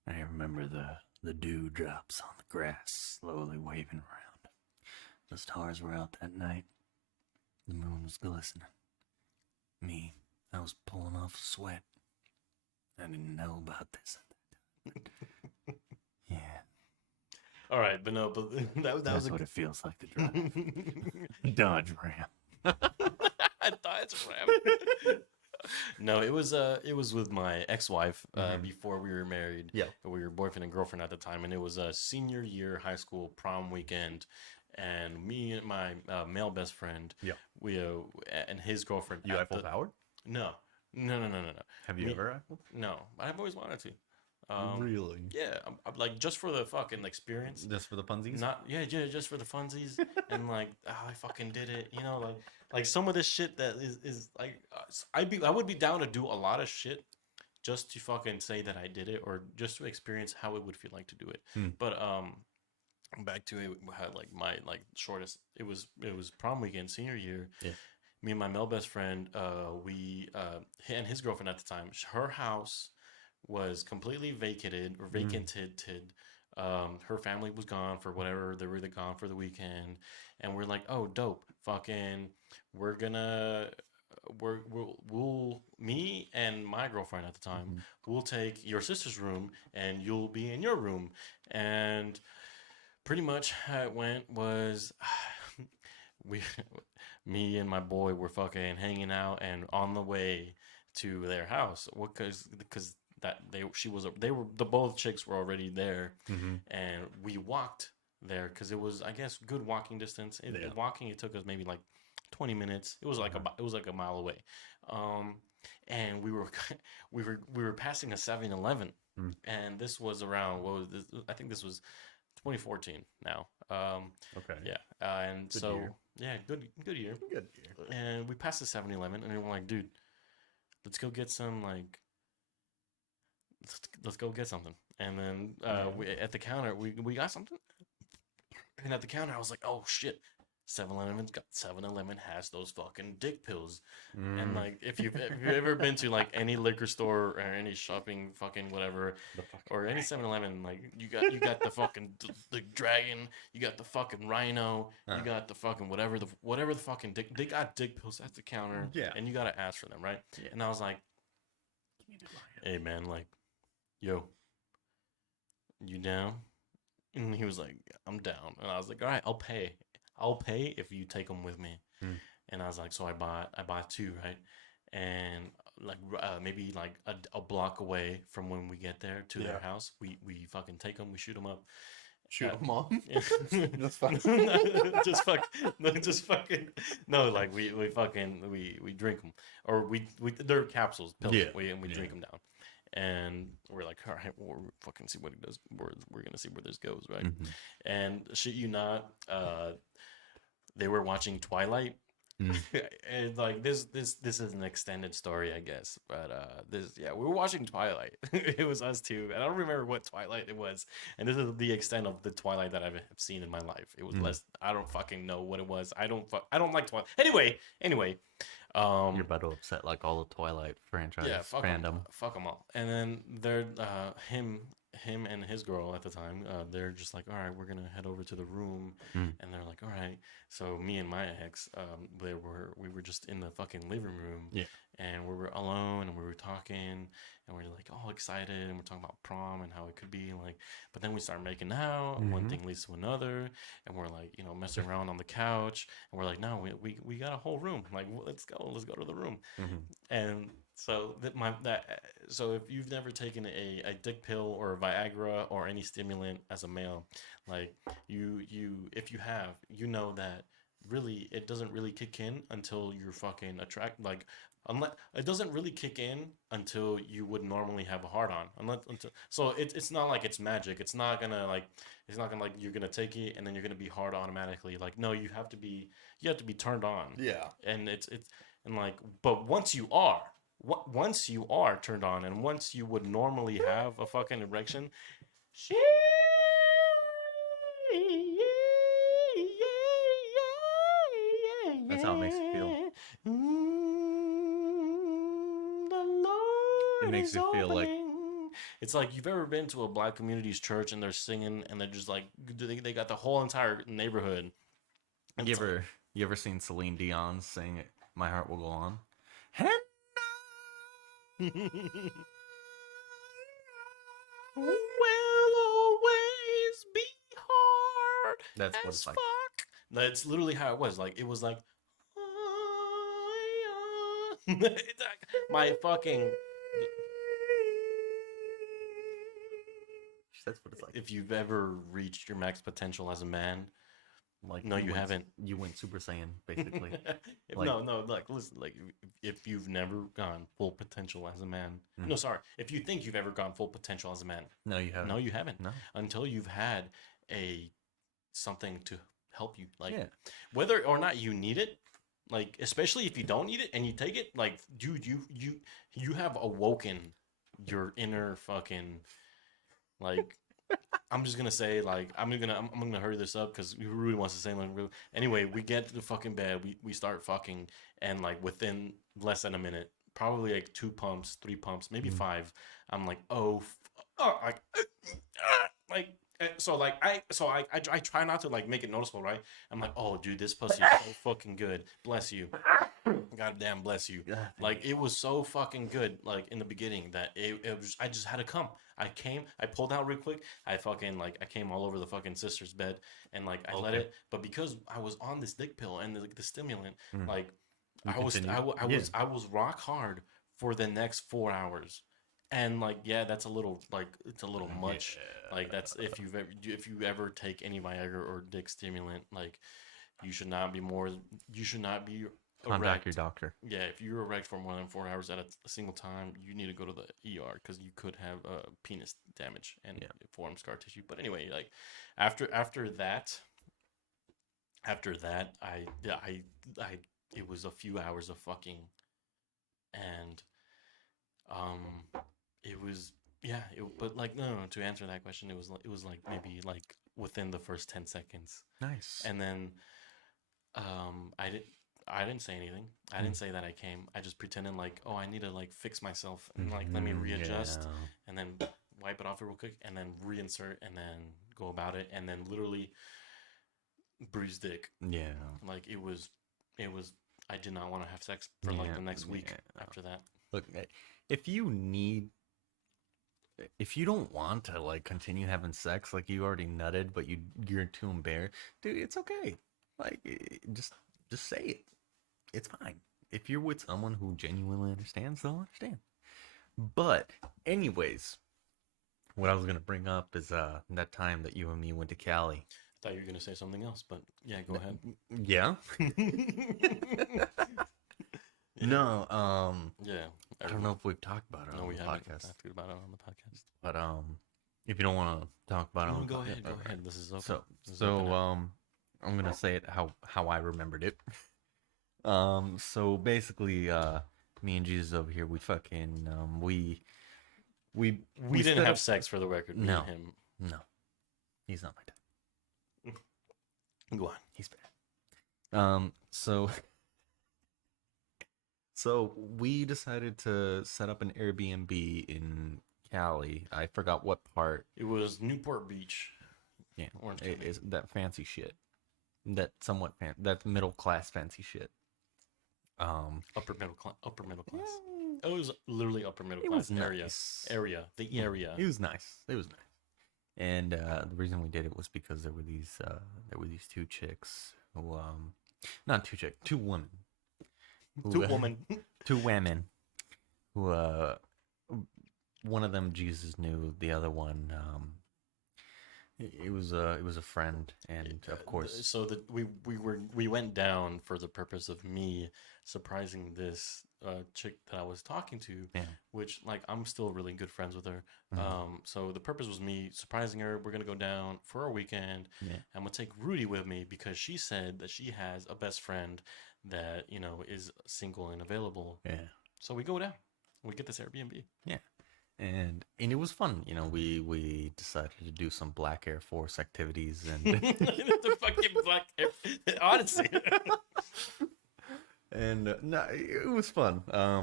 I remember the dew drops on the grass slowly waving around. The stars were out that night. The moon was glistening. Me, I was pulling off a sweat. I didn't know about this at that time. Yeah. All right, but no, but that That's was what it feels like to drive. Dodge Ram. Dodge Ram. No, it was with my ex-wife before we were married. Yeah. We were boyfriend and girlfriend at the time, and it was a senior year high school prom weekend. And me and my male best friend, Yeah. we and his girlfriend. You at Eiffel Tower? No. Have you Me- ever Eiffel? No, I've always wanted to. Really? Yeah, I'm like just for the fucking experience. Just for the funsies? Not yeah, just for the funsies and like I fucking did it, you know, like some of this shit that is like I would be down to do a lot of shit just to fucking say that I did it or just to experience how it would feel like to do it. Hmm. But back to it, we had like my like shortest. It was prom weekend, senior year. Yeah. Me and my male best friend, we and his girlfriend at the time, her house was completely vacated or vacanted. Her family was gone for whatever they were either gone for the weekend, and we're like, oh, dope, fucking, we're gonna. We'll me and my girlfriend at the time we'll take your sister's room and you'll be in your room, and pretty much how it went was we me and my boy were fucking hanging out and on the way to their house because that they were the both chicks were already there, and we walked there because it was I guess good walking distance. Walking it took us maybe like 20 minutes. It was like a mile away, and we were we were passing a 7-Eleven, and this was around what was this? I think this was 2014 now. Okay. Yeah. And Good so, year. yeah, good year. Good year. And we passed the 7-Eleven and we're like, dude, let's go get some, like, let's go get something. And then we, at the counter, we got something. And at the counter, I was like, oh, shit. 7-Eleven has those fucking dick pills. And like if you've ever been to like any liquor store or any shopping fucking whatever or any 7-Eleven, like you got the fucking the dragon, you got the fucking rhino, you got the fucking whatever the fucking dick, they got dick pills at the counter. Yeah. And you gotta ask for them, right? Yeah. And I was like, hey man, like, yo, you down? And he was like, I'm down. And I was like, all right, I'll pay if you take them with me. And I was like, so I bought two, right? And like maybe like a block away from when we get there to their house, we fucking take them, we shoot them up. Shoot them off. Just fucking no, like we fucking we drink them or we they're capsules pills. Yeah. We drink them down. and we're like, all right, we're fucking see what he does. We're gonna see where this goes, right? Mhm. And shit, you not, they were watching Twilight. Mm. And like this is an extended story, I guess. But this yeah, we were watching Twilight. It was us two, and I don't remember what Twilight it was. And this is the extent of the Twilight that I've seen in my life. It was Mm. less. I don't fucking know what it was. I don't like Twilight. Anyway, You're about to upset like all the Twilight franchise yeah, fandom. fuck them all. And then they're him and his girl at the time. They're just like, all right, we're gonna head over to the room, Mm. and they're like, all right. So me and my ex, we were just in the fucking living room, Yeah. and we were alone, and we were talking, and we are like all excited, and we're talking about prom and how it could be like. But then we start making out, and one Mhm. thing leads to another, and we're like, messing around on the couch, and we're like, no, we got a whole room, like let's go to the room. Mhm. And so so if you've never taken a dick pill or Viagra or any stimulant as a male, like if you have, you know that really it doesn't really kick in until you're fucking like unless it doesn't really kick in until you would normally have a hard on so it's not like it's magic. It's not gonna like you're gonna take it and then you're gonna be hard automatically. Like no, you have to be turned on. Yeah. And it's and like but once you are turned on and once you would normally have a fucking erection, she That's how it makes you feel. The Lord It makes is you feel like- opening. It's like you've ever been to a Black community's church and they're singing and they're just like they got the whole entire neighborhood. And You it's like, ever seen Celine Dion sing "My Heart Will Go On"? will always be hard. That's what as it's like. fuck. That's literally how it was. Like it was like my fucking. That's what it's like. If you've ever reached your max potential as a man, Like no, you went- haven't. You went Super Saiyan, basically. No, like listen, like if you've never gone full potential as a man, Mhm. no, sorry, if you think you've ever gone full potential as a man, No, you haven't. no, you haven't. No. Until you've had something to help you, like Yeah. whether or not you need it, like especially if you don't need it and you take it, like dude, you have awoken your inner fucking like. I'm just gonna say like I'm gonna hurry this up because Rudy wants to say like anyway. We get to the fucking bed. We start fucking and like within less than a minute, probably like 2 pumps, 3 pumps, maybe 5. I'm like I try not to like make it noticeable, right? I'm like oh dude, this pussy is so fucking good. Bless you, goddamn bless you. Yeah. Like it was so fucking good like in the beginning that it was I just had to come. I pulled out real quick. I came all over the fucking sister's bed and like I let Okay. it, but because I was on this dick pill and the stimulant, Mhm. like You I continued? I was rock hard for the next 4 hours. And like yeah, that's a little like it's a little much. Like that's if you ever take any Viagra or dick stimulant, like you should not be Contact erect. your doctor. Yeah, if you're erect for more than 4 hours at a single time, you need to go to the ER because you could have penis damage and Yeah. form scar tissue. But anyway, like after that, I it was a few hours of fucking, and it was yeah. But like no, to answer that question, it was like maybe like within the first 10 seconds, Nice. and then I didn't say anything. I didn't say that I came. I just pretended like, oh, I need to like fix myself and like let me Mhm, readjust yeah. and then wipe it off real quick and then reinsert and then go about it and then literally bruise dick. Yeah. Like it was I did not want to have sex for like Yeah, the next week yeah. after that. Look, if you don't want to like continue having sex, like you already nutted, but you're too embarrassed, dude, it's okay. Like just say it. It's fine. If you're with someone who genuinely understands, they'll understand. But anyways, what I was gonna bring up is that time that you and me went to Cali. I thought you were gonna say something else, but yeah, go ahead. Yeah. No. Yeah, I don't know if we've talked about it No, on we the haven't podcast, talked about it on the podcast. but if you don't want to talk about it No, on the go podcast, ahead. Go alright. ahead. This is open. So This is open now. I'm gonna say it how I remembered it. So basically, me and Jesus over here, we fucking we we didn't stood have up- sex for the record. Me No. and him. No, he's not my dad. Go on. He's bad. So we decided to set up an Airbnb in Cali. I forgot what part. It was Newport Beach. Yeah, Orange it County. is that fancy shit. That somewhat that middle class fancy shit. Upper middle class. Upper middle class. It was literally upper middle It class was area. nice. Area. The Yeah, area. It was nice. It was nice. And the reason we did it was because there were these two chicks who not two chicks, two women. Two women. Two women who one of them Jesus knew, the other one it was a friend, and of course So that we went down for the purpose of me surprising this chick that I was talking to, Yeah. which like I'm still really good friends with her. Mhm. So the purpose was me surprising her. We're gonna go down for a weekend. Yeah. I'm gonna take Rudy with me because she said that she has a best friend that is single and available. yeah. So we go down. We get this Airbnb. And it was fun, we decided to do some Black Air Force activities and The fucking black. Honestly. and no, it was fun.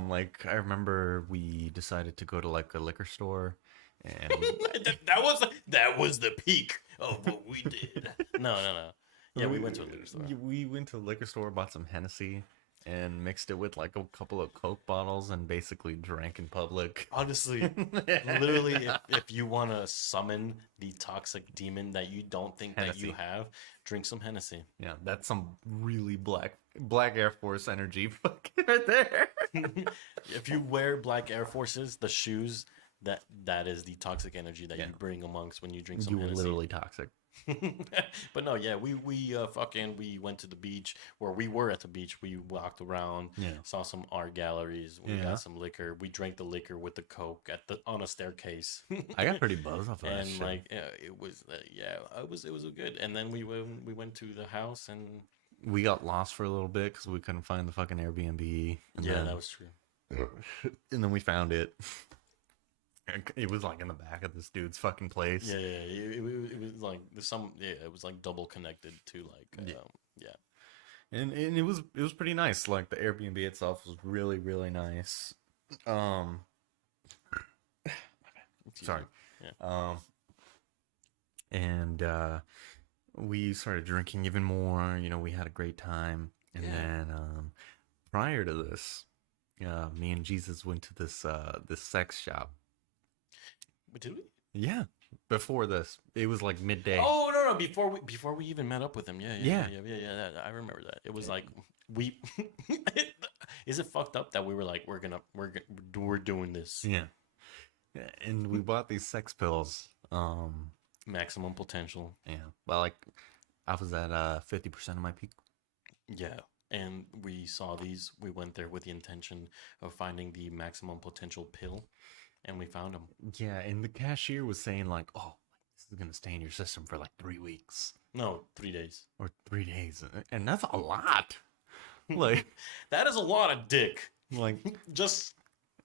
Like I remember we decided to go to like a liquor store, and that was the peak of what we did. No. Yeah, we went to a liquor store. We went to a liquor store, bought some Hennessy, and mixed it with like a couple of Coke bottles, and basically drank in public. Honestly, literally, if you want to summon the toxic demon that you don't think that you Hennessy. have, drink some Hennessy. Yeah, that's some really Black Air Force energy fucking right there. If you wear black Air Forces, the shoes, that is the toxic energy that Yeah. you bring amongst when you drink some You were Hennessy. literally toxic. But no, yeah, we went to the beach. Where we were at the beach, we walked around, Yeah. saw some art galleries. We Yeah. got some liquor. We drank the liquor with the Coke on a staircase. I got pretty buzzed off of that And shit. like it was it was good. And then we went to the house, and We got lost for a little bit because we couldn't find the fucking Airbnb. And yeah, then, that was true. and then we found it. And it was like in the back of this dude's fucking place. Yeah, it was like it was like double connected to like Yeah. And it was pretty nice. Like the Airbnb itself was really, really nice. Excuse Sorry. me. Yeah. And we started drinking even more. We had a great time. And Yeah. then prior to this, me and Jesus went to this sex shop. But did we? Yeah. Before this, it was like midday. Oh no! Before we even met up with him, yeah. Yeah. I remember that. It was like we. Is it fucked up that we were like we're doing this Yeah. And we bought these sex pills. maximum potential? Yeah. But like, I was at 50% of my peak. Yeah, and we saw these. We went there with the intention of finding the maximum potential pill, and we found them. Yeah, and the cashier was saying like, "Oh, this is gonna stay in your system for like 3 weeks No, 3 days. or 3 days," and that's a lot. Like, That is a lot of dick. like Just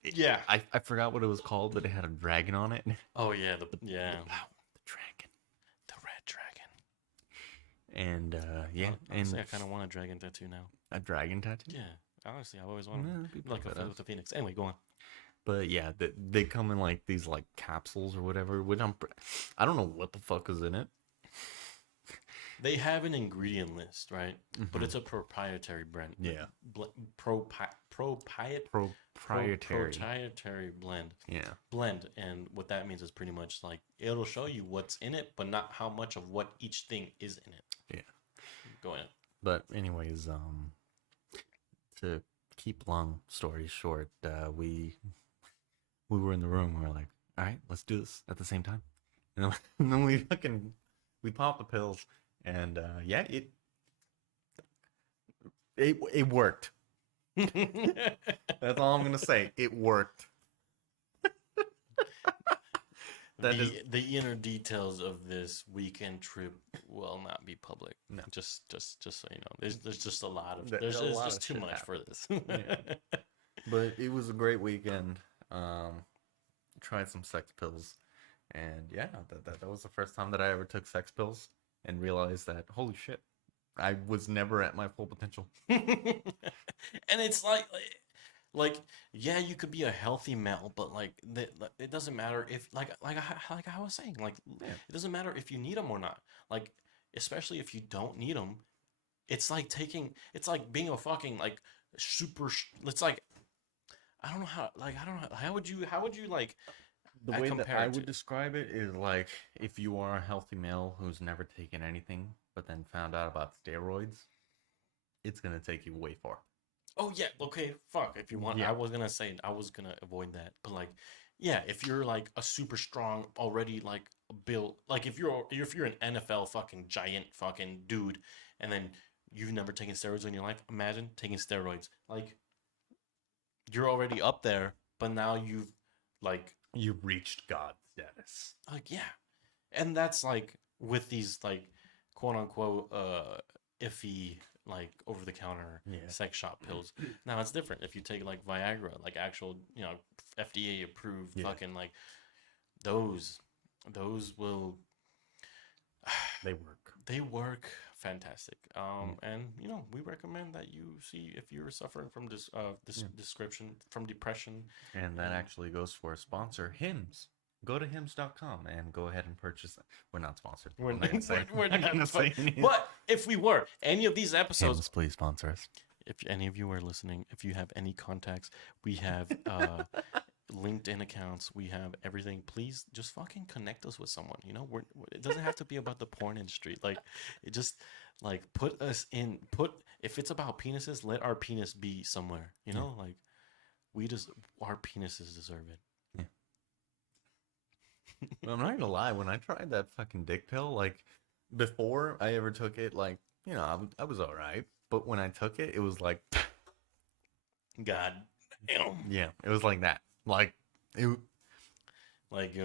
yeah. I forgot what it was called, but it had a dragon on it. Oh yeah, the Wow, the dragon. the red dragon. And yeah, Honestly, I and kind of want a dragon tattoo now. a dragon tattoo. Yeah, honestly, I've always wanted Yeah, that'd be like pretty a badass. with a phoenix. Anyway, go on. But yeah, they come in like these like capsules or whatever. Which I don't know what the fuck is in it. They have an ingredient list, right? But Mhm. it's a proprietary brand. Yeah. Proprietary Yeah. blend, and what that means is pretty much like it'll show you what's in it, but not how much of what each thing is in it. Yeah. Go in. But anyways, to keep long story short, we were in the room. We were like, all right, let's do this at the same time. And then, and then we popped the pills, and yeah, it worked. That's all I'm gonna say. It worked. That is The inner details of this weekend trip will not be public. No. Just so you know, there's just a lot of A there's lot just of too shit much for happened. this. Yeah. But it was a great weekend. Tried some sex pills, and yeah, that was the first time that I ever took sex pills and realized that holy shit, I was never at my full potential. And it's like yeah, you could be a healthy male, but like it doesn't matter if like I was saying, like Yeah. it doesn't matter if you need them or not. Like especially if you don't need them, it's like it's like being a fucking like it's like I don't know how like I don't know how would you like The I way that compare I it to? would describe it is like if you are a healthy male who's never taken anything but then found out about steroids, it's gonna take you way far. Oh yeah, okay, fuck. If you want, Yeah. I was gonna say I was gonna avoid that, but like, yeah, if you're like a super strong, already like built, like if you're an NFL fucking giant fucking dude, and then you've never taken steroids in your life, imagine taking steroids. Like you're already up there, but now you've like You've reached God status. yeah, and that's like with these like quote unquote iffy like over the counter Yeah. sex shop pills. Now it's different if you take like Viagra, like actual, you know, FDA approved Yeah. fucking like those will They work. they work fantastic. And you know, we recommend that you see if you're suffering from this description from depression. And that And- actually goes for a sponsor, Hims. Go to hims.com and go ahead and purchase it. We're not sponsored. We're, I'm not gonna say. we're I'm not not gonna say anything. but if we were, any of these episodes, Hims, please sponsor us. if any of you are listening, if you have any contacts, we have LinkedIn accounts, we have everything. Please just fucking connect us with someone. You know, it doesn't have to be about the porn industry. Like, it just like put us in. If it's about penises, let our penis be somewhere. You know, like we just our penises deserve it. I'm not gonna lie. When I tried that fucking dick pill, like before I ever took it, like I was all right. But when I took it, it was like, God damn. yeah, it was like that. Like it, Like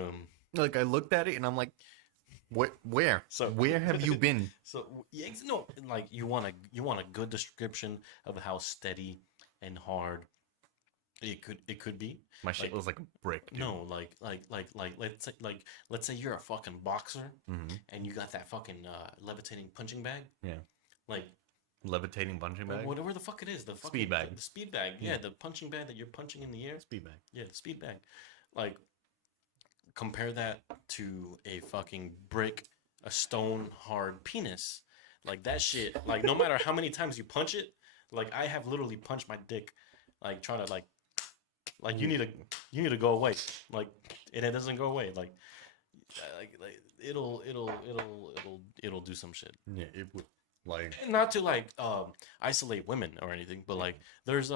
like I looked at it and I'm like, where? So- Where have you been? So yeah, no, like you want a good description of how steady and hard it could be. My shit Like- was like a brick. Dude. No, like let's say you're a fucking boxer Mm-hmm. and you got that fucking levitating punching bag. Yeah. Like Levitating punching bag. whatever the fuck it is, the fucking Speed bag. the speed bag. Yeah, Yeah. the punching bag that you're punching in the air. Speed bag. Yeah, the speed bag. Like compare that to a fucking brick, a stone hard penis. Like that shit. Like no matter how many times you punch it, like I have literally punched my dick, like trying to like you need to go away. Like and it doesn't go away. Like it'll do some shit. Yeah, it would like. And not to like isolate women or anything, but like there's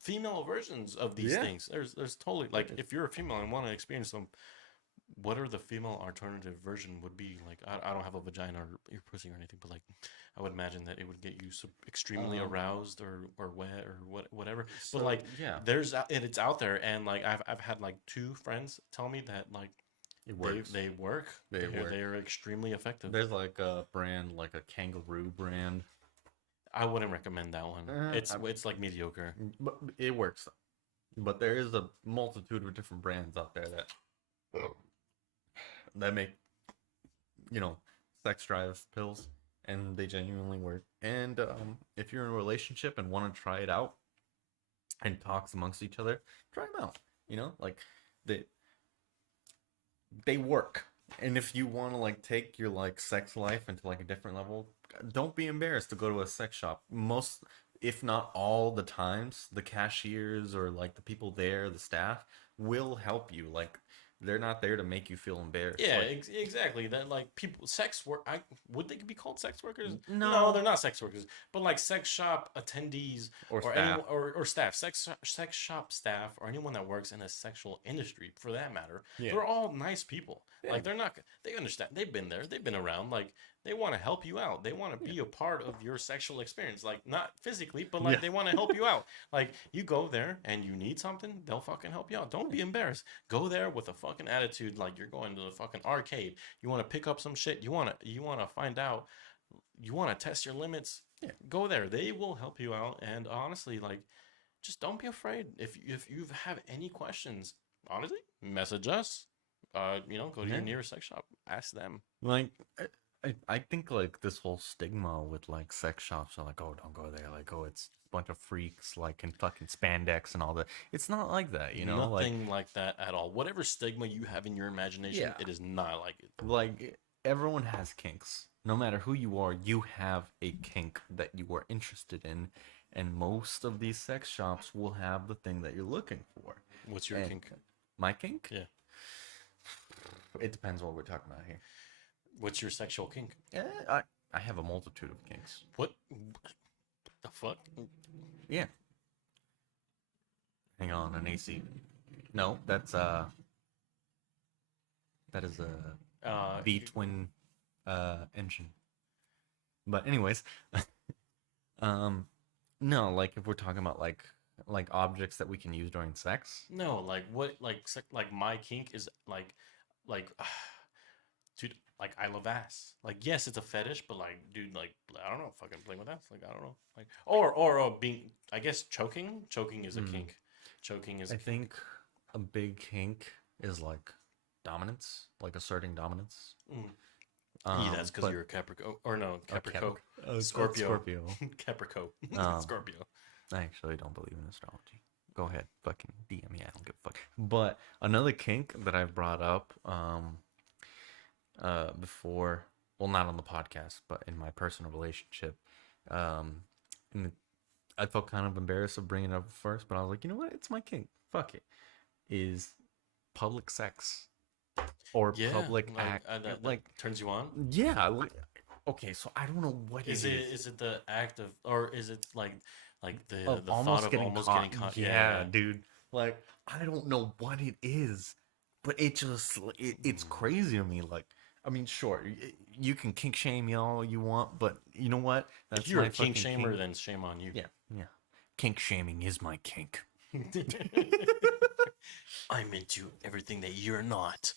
female versions of these Yeah. things. There's totally like if you're a female and want to experience them, whatever the female alternative version would be. Like I don't have a vagina or your pussy or anything, but like I would imagine that it would get you extremely aroused or wet or whatever. So, but like yeah, it's out there, and like I've had like 2 friends tell me that like it works. they work. They work. They're extremely effective. There's like a brand, like a kangaroo brand. I wouldn't recommend that one. It's like mediocre. But it works. But there is a multitude of different brands out there that make, sex drive pills, and they genuinely work. And if you're in a relationship and want to try it out and talks amongst each other, try them out. Like they work. And if you want to like take your like sex life into like a different level, don't be embarrassed to go to a sex shop. Most, if not all the times, the cashiers or like the people there, the staff will help you. Like they're not there to make you feel embarrassed. Yeah, Like, exactly. That like people sex work. Would they be called sex workers? No. They're not sex workers. But like sex shop attendees or staff. anyone, or staff, sex shop staff, or anyone that works in a sexual industry for that matter, Yeah. they're all nice people. Yeah. Like they're not. They understand. They've been there. They've been around. Like they want to help you out. They want to be a part of your sexual experience, like not physically, but Yeah. like they want to help you out. Like you go there and you need something, they'll fucking help you out. Don't be embarrassed. Go there with a fucking attitude like you're going to the fucking arcade. You want to pick up some shit. You want to find out. You want to test your limits. Yeah. Go there. They will help you out. And honestly, like, just don't be afraid. If you have any questions, honestly, message us. Go to your Yeah. nearest sex shop. Ask them. Like, I think like this whole stigma with like sex shops are like, oh, don't go there. Like, oh, it's a bunch of freaks like in fucking spandex and all that. It's not like that, you know. Nothing like that at all. Whatever stigma you have in your imagination, Yeah. it is not like it. Like everyone has kinks. No matter who you are, you have a kink that you are interested in, and most of these sex shops will have the thing that you're looking for. What's your And kink? My kink? Yeah. It depends what we're talking about here. What's your sexual kink? Yeah, I have a multitude of kinks. What the fuck? Yeah. Hang on, an AC. No, that is a V twin engine. But anyways, no, like if we're talking about like objects that we can use during sex. No, like what? Like my kink is like, dude. Like I love ass. Like yes, it's a fetish, but like, dude, like I don't know, fucking playing with ass. Like I don't know, like or being. I guess choking. Choking is a kink. Choking is. I think a big kink is like dominance, like asserting dominance. Yeah, that's because you're a Capricorn. Or no, Capricorn. Scorpio. Scorpio. Capricorn. Um, Scorpio. I actually don't believe in astrology. Go ahead, fucking DM me. I don't give a fuck. But another kink that I've brought up before, well, not on the podcast, but in my personal relationship, and I felt kind of embarrassed of bringing it up first, but I was like, you know what? It's my kink. Fuck it. Is public sex or Yeah, public like, act that like turns you on. yeah, like, okay, so I don't know what Is it it is it the act of, or is it like the of the almost thought of getting almost caught. getting caught? Yeah, dude. Like I don't know what it is, but it just it's crazy to me. Like I mean, sure, you can kink shame me all you want, but you know what? If you're my a kink fucking shamer, kink. then shame on you. Yeah, yeah. Kink shaming is my kink. I'm into everything that you're not.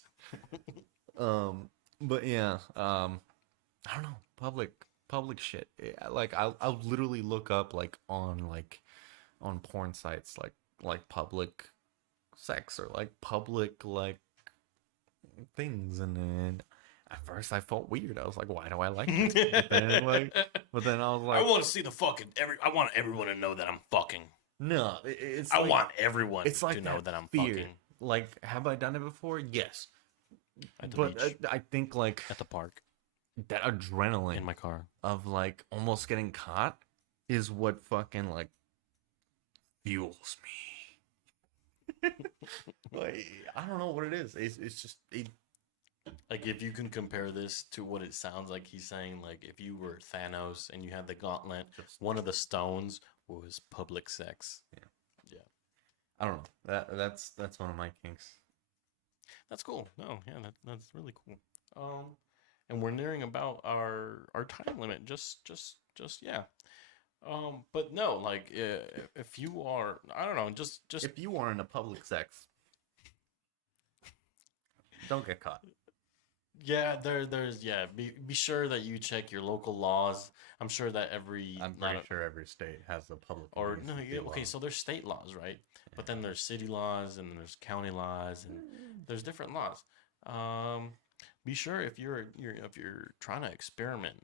But yeah, I don't know, public shit. Like I'll literally look up like on porn sites like public sex or like public like things, and then at first I felt weird. I was like, why do I like this? But then I was I like, want to see the fucking I want everyone to know that I'm fucking. no, it's I like, want everyone it's like to know that I'm fear. fucking Like, have I done it before? Yes, at the but beach, I think like at the park, that adrenaline in my car. of like almost getting caught is what fucking like fuels me. Like I don't know what it is. It's just Like if you can compare this to what it sounds like he's saying, like if you were Thanos and you had the gauntlet, just one of the stones was public sex. I don't know. That's one of my kinks. That's cool. No, yeah, that's really cool. And we're nearing about our time limit. Just yeah. But no, like if you are, I don't know, just If you are in a public sex, don't get caught. yeah, there's yeah. Be sure that you check your local laws. I'm sure that every I'm not pretty sure every state has a public or no, indecency yeah, okay, law. so there's state laws, right? But then there's city laws and there's county laws and there's different laws. Um, be sure if you're trying to experiment,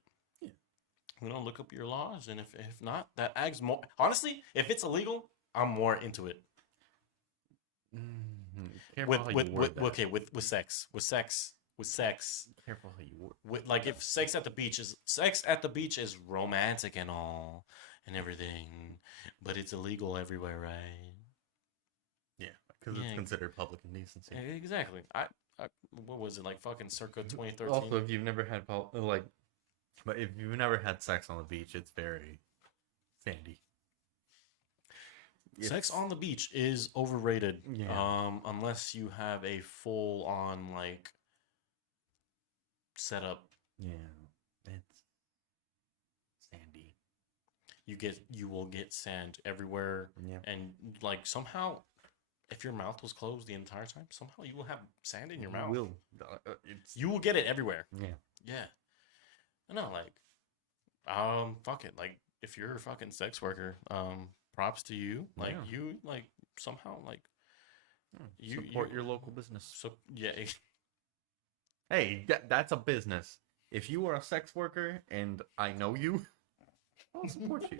look up your laws, and if not, that adds more. Honestly, if it's illegal, I'm more into it. Careful how you word that. Okay, with sex, Careful how you word. with like if sex at the beach is romantic and all and everything, but it's illegal everywhere, right? Yeah, because Yeah. it's considered public indecency. Exactly. I what was it, like fucking circa 2013? Also, if you've never had but if you've never had sex on the beach, it's very sandy. Sex on the beach is overrated. Yeah. Unless you have a full on like setup. Yeah, and you will get sand everywhere, Yeah. and like somehow, if your mouth was closed the entire time, somehow you will have sand in your You mouth. will. It's You will get it everywhere. yeah. Yeah. I know, like, fuck it. Like, if you're a fucking sex worker, props to you. Like, Yeah. you, like, somehow, like, Support your local business. So, yeah. Hey, that's a business. If you are a sex worker and I know you, I'll support you.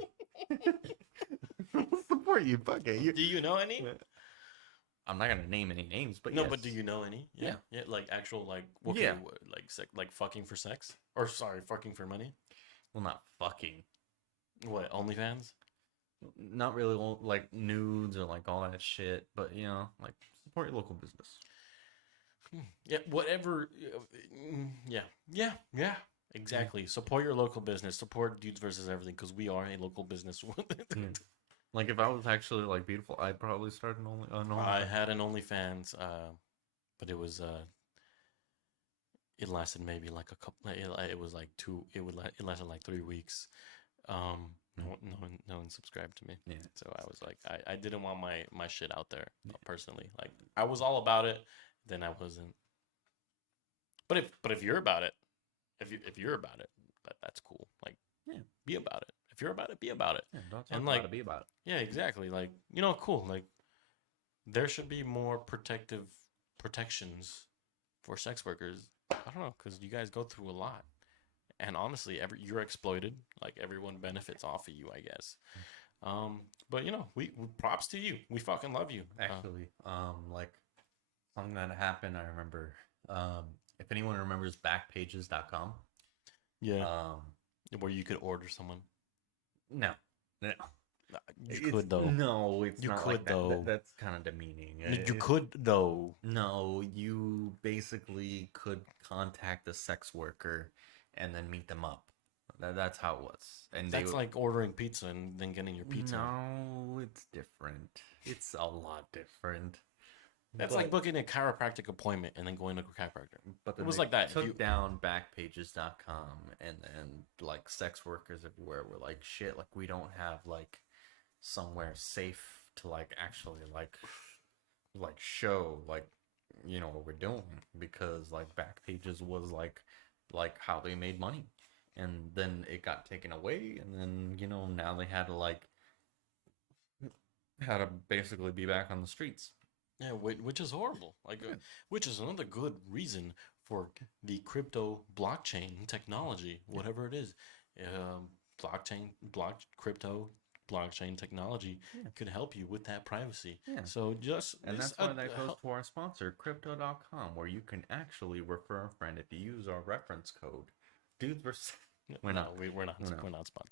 I'll support you. Fuck it. Do you know any? I'm not gonna name any names, but No, yes. but do you know any? Yeah. Yeah, like, actual, like, okay, Yeah. like, like, fucking for sex? Or, sorry, fucking for money? Well, not fucking. What, OnlyFans? Not really like nudes or like all that shit, but you know, like support your local business. Yeah, whatever. Yeah. Exactly. Support your local business. Support Dudes versus Everything, because we are a local business. Like if I was actually like beautiful, I'd probably start an only. I had an OnlyFans, but it was it lasted maybe like a couple. It was like it lasted like 3 weeks. No one subscribed to me. Yeah. So I was like, I didn't want my shit out there personally. Like I was all about it, then I wasn't. But if you're about it, if you're about it, that's cool. Like Yeah. be about it. If you're about it, be about it. Yeah, don't talk And, about like, it, be about it. Yeah, exactly. Like, cool. Like there should be more protections for sex workers. I don't know, because you guys go through a lot. And honestly, you're exploited. Like everyone benefits off of you, I guess. But we props to you. We fucking love you. Actually, like something that happened, I remember. If anyone remembers backpages.com. Yeah. Where you could order someone. No. You could though. No, it's You not could like that. though. That's kind of demeaning. You could though. No, you basically could contact a sex worker and then meet them up. That's how it was. And That's like ordering pizza and then getting your pizza. No, it's different. It's a lot different. That's like booking a chiropractic appointment and then going to a chiropractor. But It was like that. Took down backpages.com, and then like sex workers everywhere were like, shit, like we don't have like somewhere safe to like actually like show like what we're doing, because like Backpages was like how they made money, and then it got taken away, and then now they had to basically be back on the streets. Yeah, which is horrible. Like, which is another good reason for the crypto blockchain technology, whatever it is. Crypto blockchain technology could help you with that privacy. Yeah. So that's why that goes to our sponsor, Crypto.com, where you can actually refer a friend if you use our reference code. Dudes versus. We're not sponsored.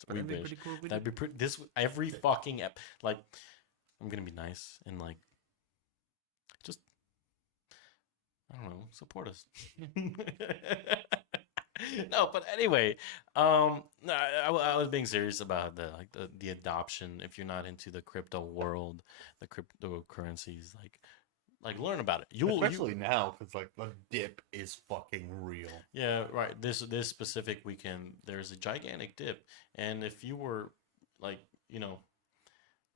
But that'd be pretty cool. That'd be pretty. Every fucking like, I'm gonna be nice and like. Just, I don't know, support us. No, but anyway, no, I was being serious about the adoption. If you're not into the crypto world, the cryptocurrencies, like learn about it. Especially now, because like the dip is fucking real. Yeah, right. This specific weekend, there's a gigantic dip, and if you were like,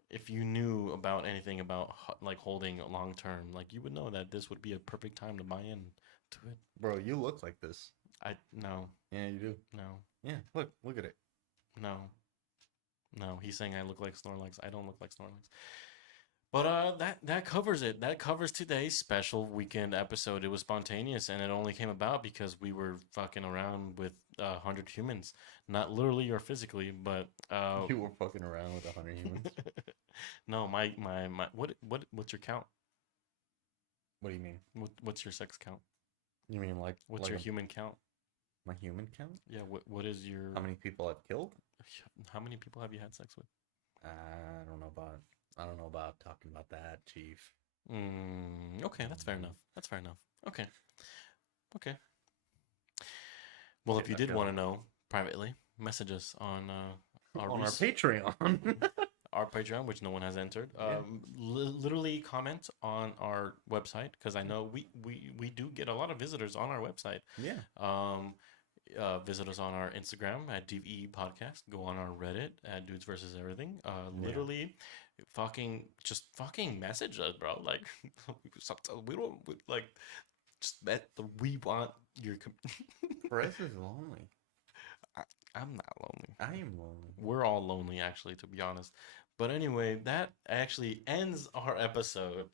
if you knew about anything about like holding long term, like you would know that this would be a perfect time to buy in to it. Bro, you look like this. No. Yeah, you do. No. Yeah, look at it. No. He's saying I look like Snorlax. I don't look like Snorlax. But that covers it. That covers today's special weekend episode. It was spontaneous, and it only came about because we were fucking around with 100 humans, not literally or physically, but you were fucking around with 100 humans. No, my what's your count? What do you mean? What's your sex count? You mean like what's your human count? My human count? Yeah. What is your? How many people I've killed? How many people have you had sex with? I don't know about talking about that, Chief. Okay, that's fair enough. Okay. Well, if you did want to know privately, message us on our Patreon. Our Patreon, which no one has entered. Literally comment on our website, because I know we do get a lot of visitors on our website. Yeah. Visit us on our Instagram at DVE Podcast. Go on our Reddit at Dudes versus Everything. Yeah. Literally, just fucking message us, bro. Like, we don't like. We want your. Bryce is lonely. I'm not lonely. I am lonely. We're all lonely, actually, to be honest. But anyway, that actually ends our episode.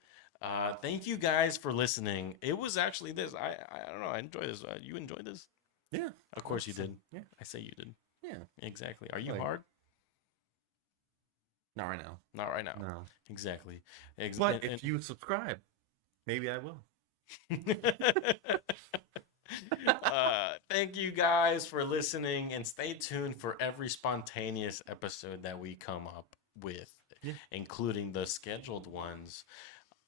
Thank you guys for listening. It was actually this. I don't know. I enjoy this. You enjoyed this? Yeah. Of course you did. Yeah. I say you did. Yeah. Exactly. Are you Like- hard? Not right now. Not right now. No. Exactly. But if you subscribe, maybe I will. Thank you guys for listening and stay tuned for every spontaneous episode that we come up with, Yeah. including the scheduled ones.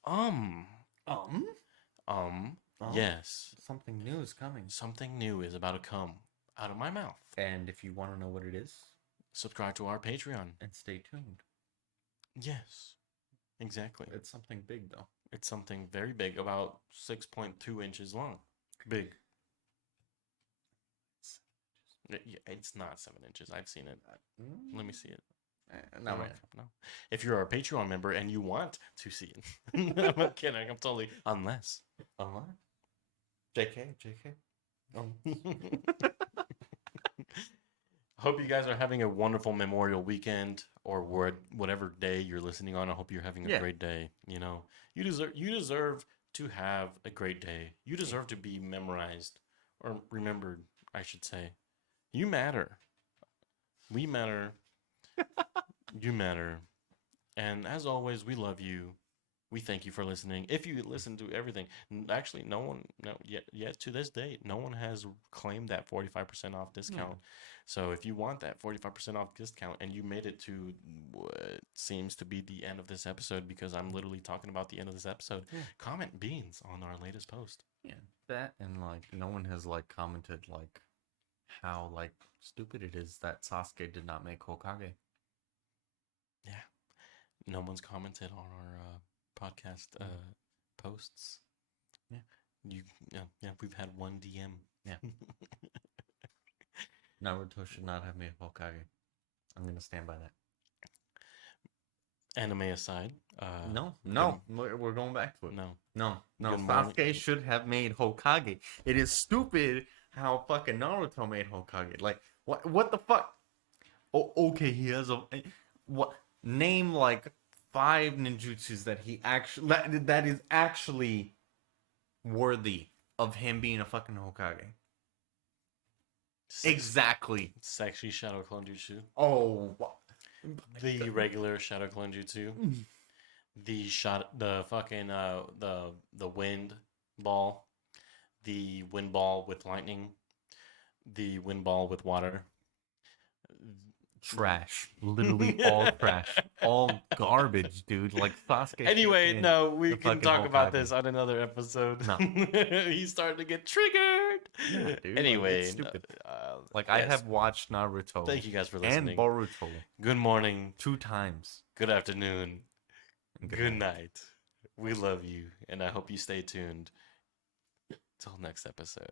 Um? Yes, Something new is coming. something new is about to come out of my mouth. And if you want to know what it is, Subscribe to our Patreon. and stay tuned. Yes, exactly. It's something big though. It's something very big, about 6.2 inches long. Big. It's not 7 inches. I've seen it. Let me see it. No, No, no. If you're a Patreon member and you want to see it, I'm kidding. I'm totally unless. JK, JK. Hope you guys are having a wonderful Memorial Weekend or whatever day you're listening on. I hope you're having a Yeah. great day. You know, you deserve to have a great day. You deserve to be memorized or remembered, I should say. You matter. We matter. You matter. And as always, we love you. We thank you for listening. If you listen to everything, actually, yet to this date, no one has claimed that 45% off discount. So if you want that 45% off discount and you made it to what seems to be the end of this episode, because I'm literally talking about the end of this episode, Yeah. comment beans on our latest post. Yeah, that and like no one has like commented like how like stupid it is that Sasuke did not make Hokage. No one's commented on our podcast posts. Yeah. We've had one DM. Yeah. Naruto should not have made Hokage. I'm gonna stand by that. Anime aside, No, we're going back to it. no. No, Good morning. Sasuke should have made Hokage. It is stupid how fucking Naruto made Hokage. Like, what the fuck? Oh, okay, he has what? Name like 5 ninjutsus that he actually that is actually worthy of him being a fucking Hokage. Exactly. Sexy Shadow Clone Jutsu. Oh, The regular Shadow Clone Jutsu. The fucking the wind ball. The wind ball with lightning. The wind ball with water. trash. Literally all trash. All garbage, dude. Like Sasuke. Anyway, should've been no, we the can fucking talk about Hokage. this on another episode. No. He's starting to get triggered. Yeah, dude, like, Anyway, it's stupid. uh, Like I yes. have watched Naruto Thank you guys for and listening. Boruto Good morning, 2 times. good afternoon, And good night. We love you, and I hope you stay tuned. Till next episode.